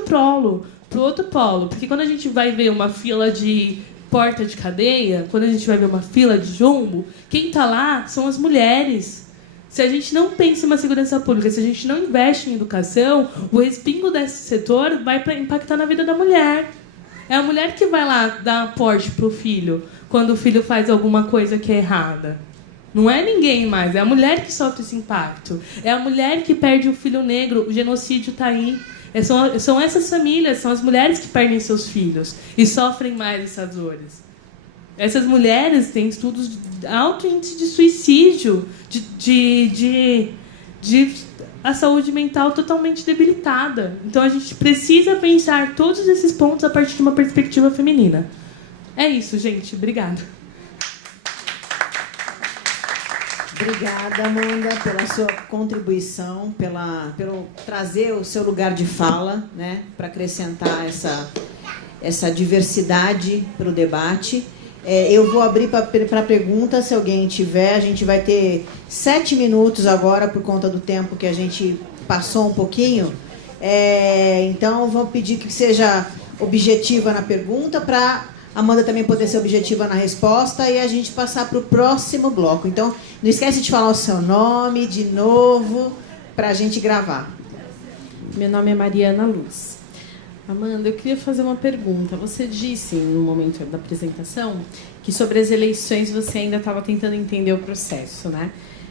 polo. Porque quando a gente vai ver uma fila de porta de cadeia, quando a gente vai ver uma fila de jumbo, quem está lá são as mulheres. Se a gente não pensa em uma segurança pública, se a gente não investe em educação, o respingo desse setor vai impactar na vida da mulher. É a mulher que vai lá dar aporte para o filho quando o filho faz alguma coisa que é errada. Não é ninguém mais, é a mulher que sofre esse impacto. É a mulher que perde o filho negro, o genocídio está aí. São essas famílias, são as mulheres que perdem seus filhos e sofrem mais essas dores. Essas mulheres têm estudos de alto índice de suicídio, de a saúde mental totalmente debilitada. Então, a gente precisa pensar todos esses pontos a partir de uma perspectiva feminina. É isso, gente. Obrigada. Obrigada, Amanda, pela sua contribuição, pelo trazer o seu lugar de fala, né, para acrescentar essa diversidade para o debate. Eu vou abrir para perguntas, se alguém tiver. A gente vai ter 7 minutos agora, por conta do tempo que a gente passou um pouquinho. Então, vou pedir que seja objetiva na pergunta para a Amanda também poder ser objetiva na resposta e a gente passar para o próximo bloco. Então, não esquece de falar o seu nome de novo para a gente gravar. Meu nome é Mariana Luz. Amanda, eu queria fazer uma pergunta. Você disse, no momento da apresentação, que sobre as eleições você ainda estava tentando entender o processo, né?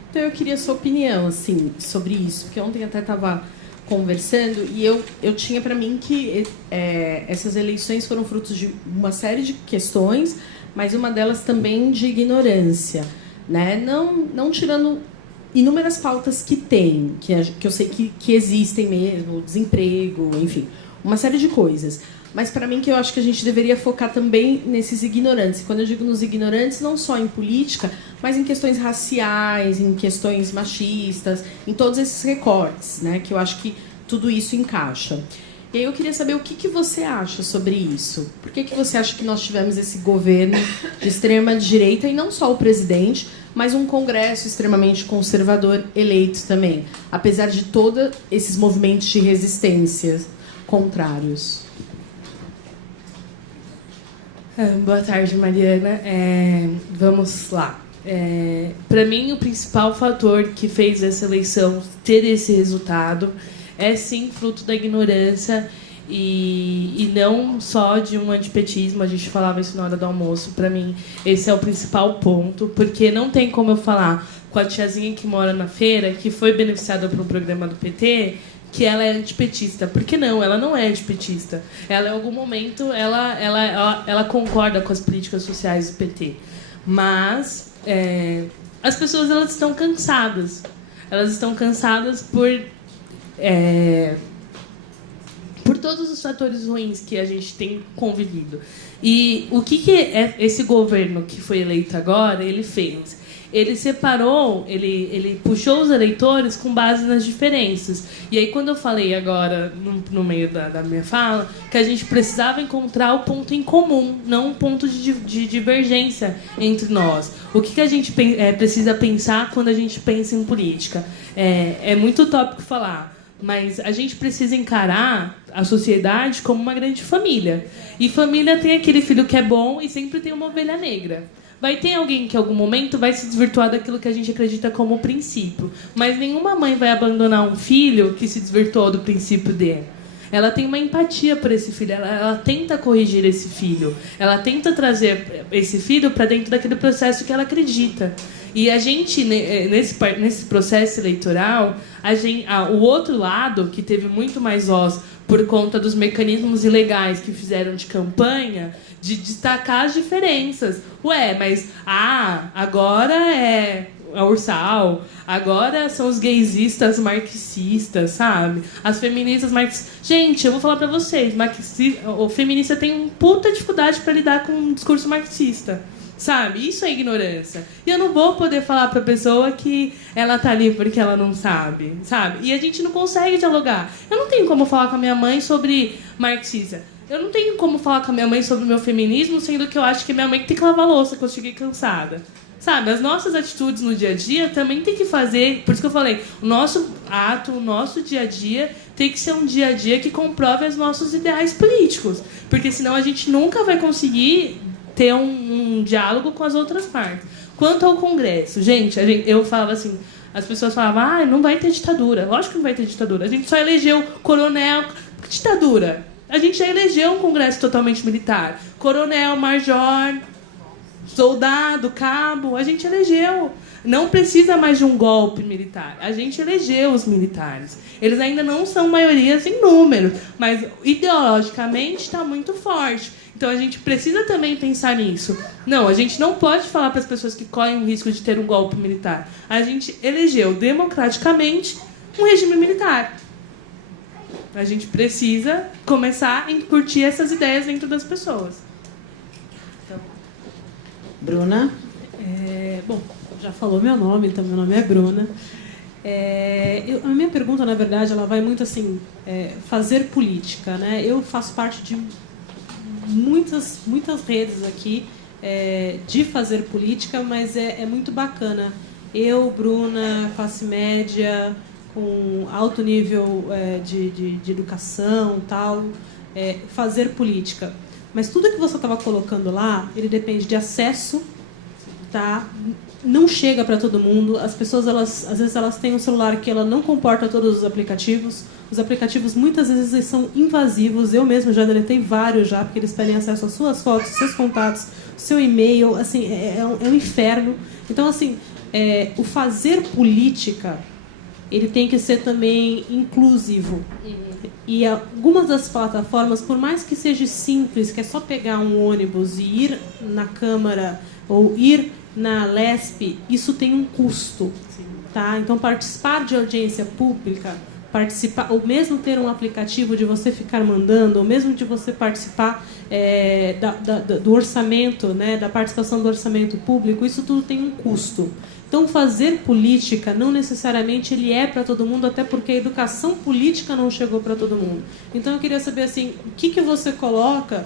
Então, eu queria a sua opinião, assim, sobre isso, porque ontem até estava conversando e eu tinha para mim que essas eleições foram frutos de uma série de questões, mas uma delas também de ignorância, né? Não tirando inúmeras pautas que tem, que eu sei que existem mesmo, desemprego, enfim, uma série de coisas. Mas para mim que eu acho que a gente deveria focar também nesses ignorantes. Quando eu digo nos ignorantes, não só em política, mas em questões raciais, em questões machistas, em todos esses recortes, né? Que eu acho que tudo isso encaixa. E aí eu queria saber o que você acha sobre isso. Por que você acha que nós tivemos esse governo de extrema direita, e não só o presidente, mas um Congresso extremamente conservador eleito também, apesar de todos esses movimentos de resistência contrários? Boa tarde, Mariana. Vamos lá. Para mim, o principal fator que fez essa eleição ter esse resultado é, sim, fruto da ignorância e não só de um antipetismo. A gente falava isso na hora do almoço. Para mim, esse é o principal ponto, porque não tem como eu falar com a tiazinha que mora na feira, que foi beneficiada por um programa do PT, que ela é antipetista. Por que não? Ela não é antipetista. Ela, em algum momento, ela concorda com as políticas sociais do PT. Mas as pessoas, elas estão cansadas. Elas estão cansadas por todos os fatores ruins que a gente tem convivido. E o que esse governo que foi eleito agora, ele fez? Ele separou, ele puxou os eleitores com base nas diferenças. E aí, quando eu falei agora, no meio da minha fala, que a gente precisava encontrar o ponto em comum, não um ponto de divergência entre nós. O que a gente precisa pensar quando a gente pensa em política? É muito utópico falar, mas a gente precisa encarar a sociedade como uma grande família. E família tem aquele filho que é bom e sempre tem uma ovelha negra. Vai ter alguém que, em algum momento, vai se desvirtuar daquilo que a gente acredita como princípio. Mas nenhuma mãe vai abandonar um filho que se desvirtuou do princípio dele. Ela tem uma empatia por esse filho, ela tenta corrigir esse filho, ela tenta trazer esse filho para dentro daquele processo que ela acredita. E a gente, nesse processo eleitoral, o outro lado, que teve muito mais voz por conta dos mecanismos ilegais que fizeram de campanha, de destacar as diferenças. Mas agora é a Ursal, agora são os gaysistas marxistas, sabe? As feministas marxistas. Gente, eu vou falar pra vocês, o feminista tem uma puta dificuldade para lidar com um discurso marxista, sabe? Isso é ignorância. E eu não vou poder falar pra pessoa que ela tá ali porque ela não sabe, sabe? E a gente não consegue dialogar. Eu não tenho como falar com a minha mãe sobre marxista. Eu não tenho como falar com a minha mãe sobre o meu feminismo, sendo que eu acho que minha mãe tem que lavar louça, que eu cheguei cansada. Sabe, as nossas atitudes no dia a dia também tem que fazer... Por isso que eu falei, o nosso ato, o nosso dia a dia tem que ser um dia a dia que comprove os nossos ideais políticos. Porque senão a gente nunca vai conseguir ter um diálogo com as outras partes. Quanto ao Congresso, gente, eu falava assim... As pessoas falavam, não vai ter ditadura. Lógico que não vai ter ditadura. A gente só elegeu coronel... Ditadura. A gente já elegeu um Congresso totalmente militar. Coronel, major... soldado, cabo, a gente elegeu. Não precisa mais de um golpe militar. A gente elegeu os militares. Eles ainda não são maiorias em número, mas ideologicamente está muito forte. Então a gente precisa também pensar nisso. Não, a gente não pode falar para as pessoas que correm o risco de ter um golpe militar. A gente elegeu democraticamente um regime militar. A gente precisa começar a incutir essas ideias dentro das pessoas. Bruna? Bom, já falou meu nome, então meu nome é Bruna. A minha pergunta, na verdade, ela vai muito assim, fazer política, né? Eu faço parte de muitas redes aqui de fazer política, mas é muito bacana. Eu, Bruna, classe média, com alto nível de educação, tal, fazer política. Mas tudo que você estava colocando lá, ele depende de acesso, tá? Não chega para todo mundo. As pessoas, às vezes, elas têm um celular que ela não comporta todos os aplicativos. Os aplicativos, muitas vezes, eles são invasivos. Eu mesma já deletei vários já, porque eles pedem acesso às suas fotos, seus contatos, seu e-mail. Assim, é um inferno. Então, assim, o fazer política, ele tem que ser também inclusivo. E algumas das plataformas, por mais que seja simples, que é só pegar um ônibus e ir na Câmara ou ir na LESP, isso tem um custo. Tá? Então, participar de audiência pública, ou mesmo ter um aplicativo de você ficar mandando, ou mesmo de você participar do orçamento, né, da participação do orçamento público, isso tudo tem um custo. Então, fazer política não necessariamente ele é para todo mundo, até porque a educação política não chegou para todo mundo. Então, eu queria saber assim, o que você coloca,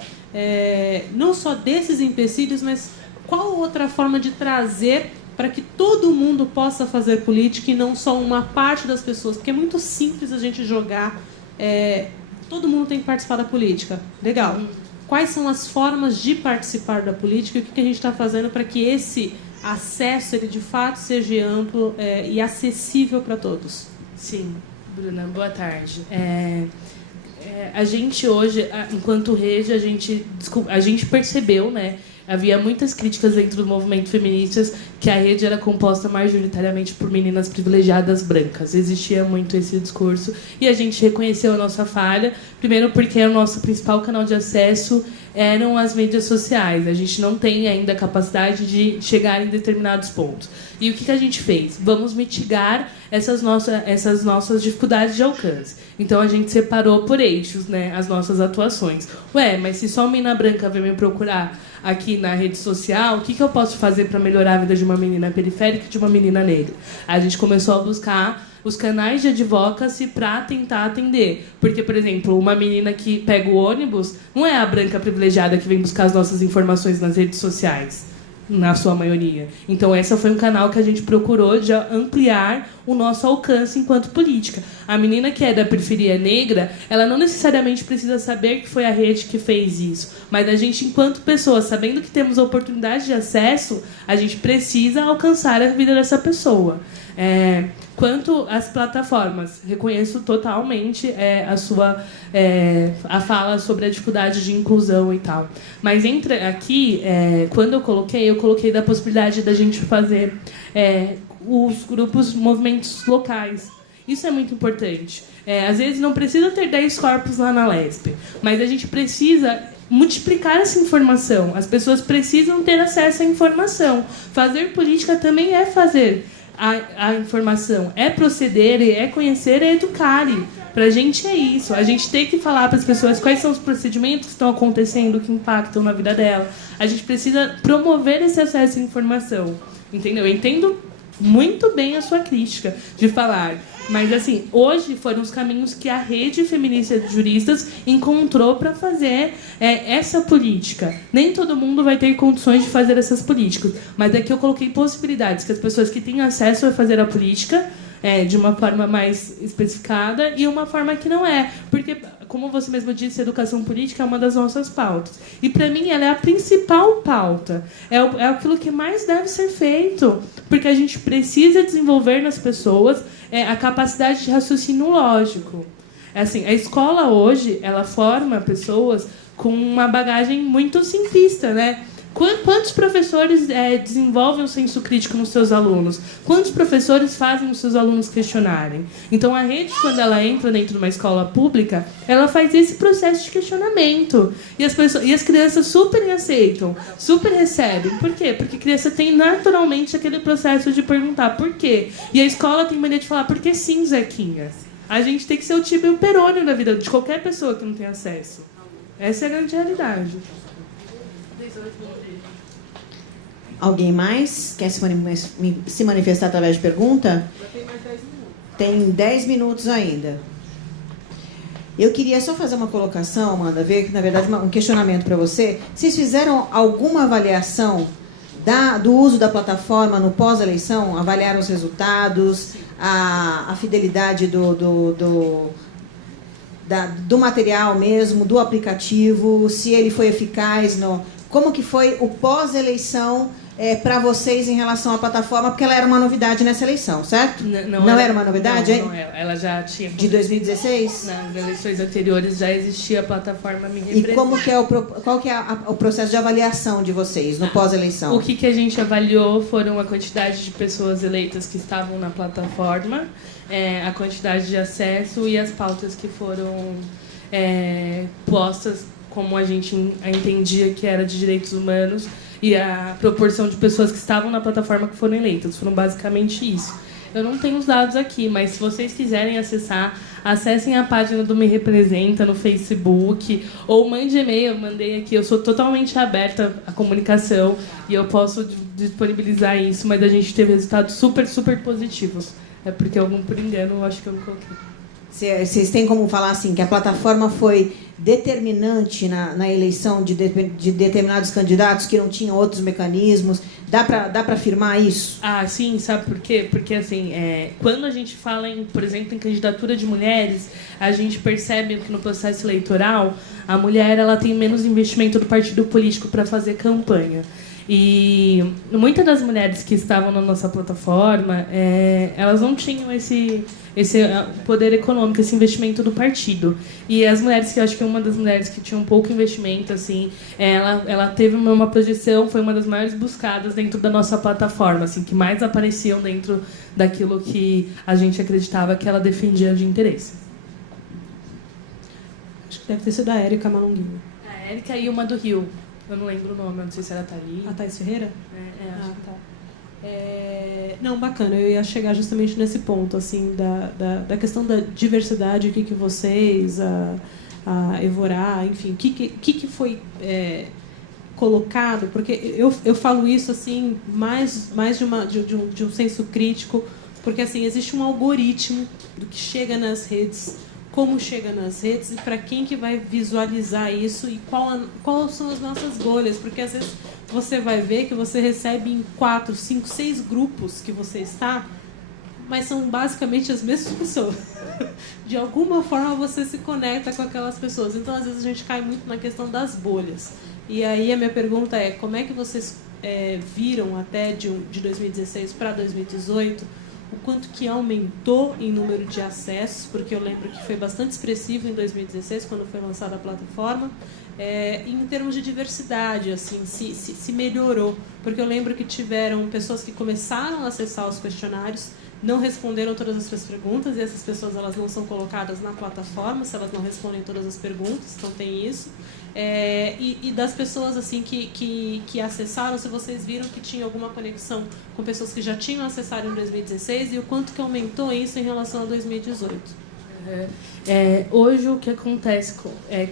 não só desses empecilhos, mas qual outra forma de trazer para que todo mundo possa fazer política e não só uma parte das pessoas? Porque é muito simples a gente jogar, todo mundo tem que participar da política. Legal. Quais são as formas de participar da política e o que a gente está fazendo para que esse acesso, ele de fato seja amplo e acessível para todos? Sim, Bruna, boa tarde. A gente hoje, enquanto rede, a gente percebeu, né, havia muitas críticas dentro do movimento feminista que a rede era composta majoritariamente por meninas privilegiadas brancas. Existia muito esse discurso e a gente reconheceu a nossa falha, primeiro porque o nosso principal canal de acesso eram as mídias sociais. A gente não tem ainda a capacidade de chegar em determinados pontos. E o que a gente fez? Vamos mitigar essas nossas dificuldades de alcance. Então, a gente separou por eixos, né, as nossas atuações. Mas se só uma menina branca vem me procurar aqui na rede social, o que eu posso fazer para melhorar a vida de uma menina periférica e de uma menina negra? A gente começou a buscar os canais de advocacy para tentar atender. Porque, por exemplo, uma menina que pega o ônibus não é a branca privilegiada que vem buscar as nossas informações nas redes sociais, na sua maioria. Então, esse foi um canal que a gente procurou de ampliar o nosso alcance enquanto política. A menina que é da periferia negra, ela não necessariamente precisa saber que foi a rede que fez isso, mas a gente, enquanto pessoa, sabendo que temos a oportunidade de acesso, a gente precisa alcançar a vida dessa pessoa. Quanto às plataformas, reconheço totalmente a fala sobre a dificuldade de inclusão e tal. Mas quando eu coloquei da possibilidade da gente fazer os grupos, movimentos locais. Isso é muito importante. Às vezes não precisa ter 10 corpos lá na LESP, mas a gente precisa multiplicar essa informação. As pessoas precisam ter acesso à informação. Fazer política também é fazer a informação, é proceder, é conhecer, é educar. Para a gente é isso. A gente tem que falar para as pessoas quais são os procedimentos que estão acontecendo, que impactam na vida dela. A gente precisa promover esse acesso à informação. Entendeu? Eu entendo muito bem a sua crítica de falar. Mas, assim, hoje foram os caminhos que a rede feminista de juristas encontrou para fazer essa política. Nem todo mundo vai ter condições de fazer essas políticas, mas aqui eu coloquei possibilidades que as pessoas que têm acesso a fazer a política de uma forma mais especificada e uma forma que não é. Porque, como você mesmo disse, a educação política é uma das nossas pautas. E, para mim, ela é a principal pauta. É aquilo que mais deve ser feito, porque a gente precisa desenvolver nas pessoas a capacidade de raciocínio lógico. Assim, a escola hoje, ela forma pessoas com uma bagagem muito simplista, né? Quantos professores desenvolvem o senso crítico nos seus alunos? Quantos professores fazem os seus alunos questionarem? Então, a rede, quando ela entra dentro de uma escola pública, ela faz esse processo de questionamento. E as crianças super aceitam, super recebem. Por quê? Porque a criança tem naturalmente aquele processo de perguntar por quê. E a escola tem mania de falar, por que sim, Zequinha? A gente tem que ser o tipo e o perônio na vida de qualquer pessoa que não tem acesso. Essa é a grande realidade. Alguém mais quer se manifestar através de pergunta? Tem 10 minutos ainda. Eu queria só fazer uma colocação, Amanda, na verdade, um questionamento para você. Vocês fizeram alguma avaliação do uso da plataforma no pós-eleição? Avaliaram os resultados, a fidelidade do material mesmo, do aplicativo, se ele foi eficaz, como que foi o pós-eleição para vocês em relação à plataforma, porque ela era uma novidade nessa eleição, certo? Não era uma novidade, hein? Não, ela já tinha... De 2016? Nas eleições anteriores já existia a plataforma Me Representa. E qual que é o processo de avaliação de vocês no pós-eleição? O que a gente avaliou foram a quantidade de pessoas eleitas que estavam na plataforma, a quantidade de acesso e as pautas que foram postas, como a gente entendia que era de direitos humanos, e a proporção de pessoas que estavam na plataforma que foram eleitas. Foram basicamente isso. Eu não tenho os dados aqui, mas se vocês quiserem acessar, acessem a página do Me Representa no Facebook, ou mande e-mail, eu mandei aqui. Eu sou totalmente aberta à comunicação e eu posso disponibilizar isso, mas a gente teve resultados super, super positivos. É porque, por engano, eu acho que eu não coloquei. Vocês têm como falar assim, que a plataforma foi determinante na eleição de determinados candidatos que não tinham outros mecanismos? Dá para afirmar isso? Ah, sim, sabe por quê? Porque, assim, quando a gente fala, por exemplo, em candidatura de mulheres, a gente percebe que no processo eleitoral, a mulher ela tem menos investimento do partido político para fazer campanha. E muitas das mulheres que estavam na nossa plataforma, elas não tinham esse poder econômico, esse investimento do partido. E as mulheres, que eu acho que uma das mulheres que tinha um pouco investimento, assim, ela teve uma projeção, foi uma das maiores buscadas dentro da nossa plataforma, assim, que mais apareciam dentro daquilo que a gente acreditava que ela defendia de interesse. Acho que deve ter sido a Érica Malunguinho. A Érica e uma do Rio. Eu não lembro o nome, eu não sei se era Thaís. A Thaís Ferreira? Acho que tá. Não, bacana, eu ia chegar justamente nesse ponto, assim, da questão da diversidade, o que vocês, a Evorá, enfim, o que foi colocado, porque eu falo isso, assim, mais de um senso crítico, porque, assim, existe um algoritmo do que chega nas redes, como chega nas redes e para quem que vai visualizar isso e quais são as nossas bolhas, porque às vezes você vai ver que você recebe em 4, 5, 6 grupos que você está, mas são basicamente as mesmas pessoas. De alguma forma você se conecta com aquelas pessoas, então às vezes a gente cai muito na questão das bolhas. E aí a minha pergunta é, como é que vocês viram até de 2016 para 2018 o quanto que aumentou em número de acessos, porque eu lembro que foi bastante expressivo em 2016, quando foi lançada a plataforma, em termos de diversidade, assim, se melhorou, porque eu lembro que tiveram pessoas que começaram a acessar os questionários, não responderam todas as suas perguntas, e essas pessoas elas não são colocadas na plataforma, se elas não respondem todas as perguntas, então tem isso. E das pessoas assim que acessaram, se vocês viram que tinha alguma conexão com pessoas que já tinham acessado em 2016 e o quanto que aumentou isso em relação a 2018. Hoje o que acontece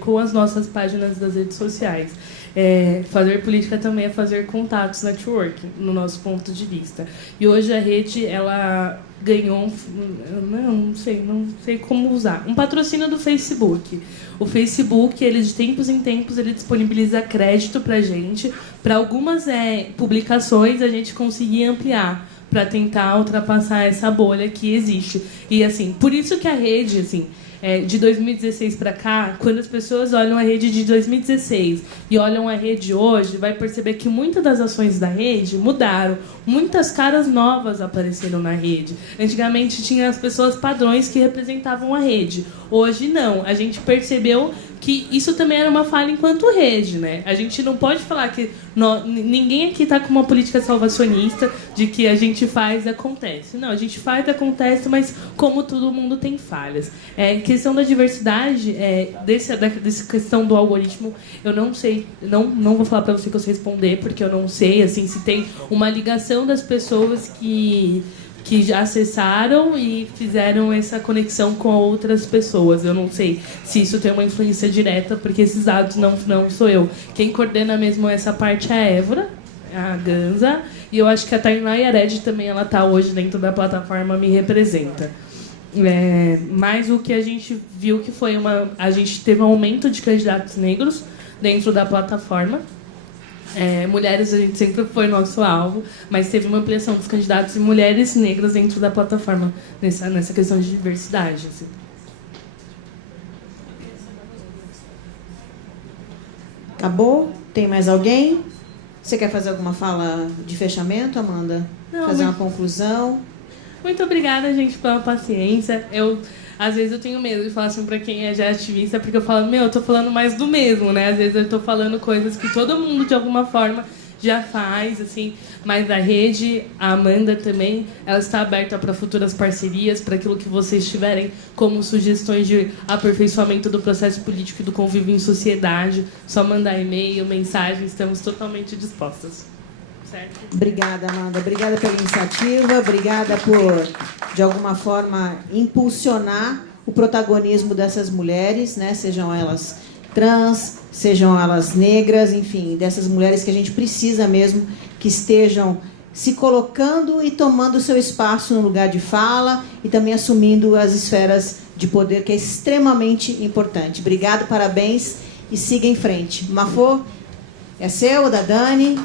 com as nossas páginas das redes sociais, fazer política também é fazer contatos, networking, no nosso ponto de vista. E hoje a rede ela ganhou não sei como usar, um patrocínio do Facebook. O Facebook, ele de tempos em tempos, ele disponibiliza crédito para gente, para algumas publicações a gente conseguir ampliar, para tentar ultrapassar essa bolha que existe. E assim, por isso que a rede, assim, de 2016 para cá, quando as pessoas olham a rede de 2016 e olham a rede hoje, vai perceber que muitas das ações da rede mudaram. Muitas caras novas apareceram na rede. Antigamente tinha as pessoas padrões que representavam a rede. Hoje não. A gente percebeu que isso também era uma falha enquanto rede, né? A gente não pode falar que ninguém aqui está com uma política salvacionista de que a gente faz e acontece. Não, a gente faz e acontece, mas como todo mundo tem falhas. Questão da diversidade, dessa questão do algoritmo, eu não sei, não vou falar para você que eu sei responder, porque eu não sei assim, se tem uma ligação das pessoas que já acessaram e fizeram essa conexão com outras pessoas. Eu não sei se isso tem uma influência direta, porque esses dados não sou eu. Quem coordena mesmo essa parte é a Évora, a Ganza, e eu acho que a Tainá Yared também ela está hoje dentro da plataforma Me Representa. Mas o que a gente viu que foi a gente teve um aumento de candidatos negros dentro da plataforma. Mulheres a gente sempre foi nosso alvo, mas teve uma ampliação dos candidatos e mulheres negras dentro da plataforma nessa questão de diversidade. Assim. Acabou? Tem mais alguém? Você quer fazer alguma fala de fechamento, Amanda? Não, fazer uma conclusão? Muito obrigada, gente, pela paciência. Às vezes eu tenho medo de falar assim pra quem é já ativista, porque eu falo, eu tô falando mais do mesmo, né? Às vezes eu tô falando coisas que todo mundo, de alguma forma, já faz, assim. Mas a rede, a Amanda também, ela está aberta para futuras parcerias, para aquilo que vocês tiverem como sugestões de aperfeiçoamento do processo político e do convívio em sociedade. Só mandar e-mail, mensagem, estamos totalmente dispostas. Certo? Obrigada, Amanda. Obrigada pela iniciativa. Obrigada por, de alguma forma, impulsionar o protagonismo dessas mulheres, né? Sejam elas trans, sejam elas negras, enfim, dessas mulheres que a gente precisa mesmo que estejam se colocando e tomando seu espaço no lugar de fala e também assumindo as esferas de poder, que é extremamente importante. Obrigado, parabéns e siga em frente. Mafô, é seu, da Dani.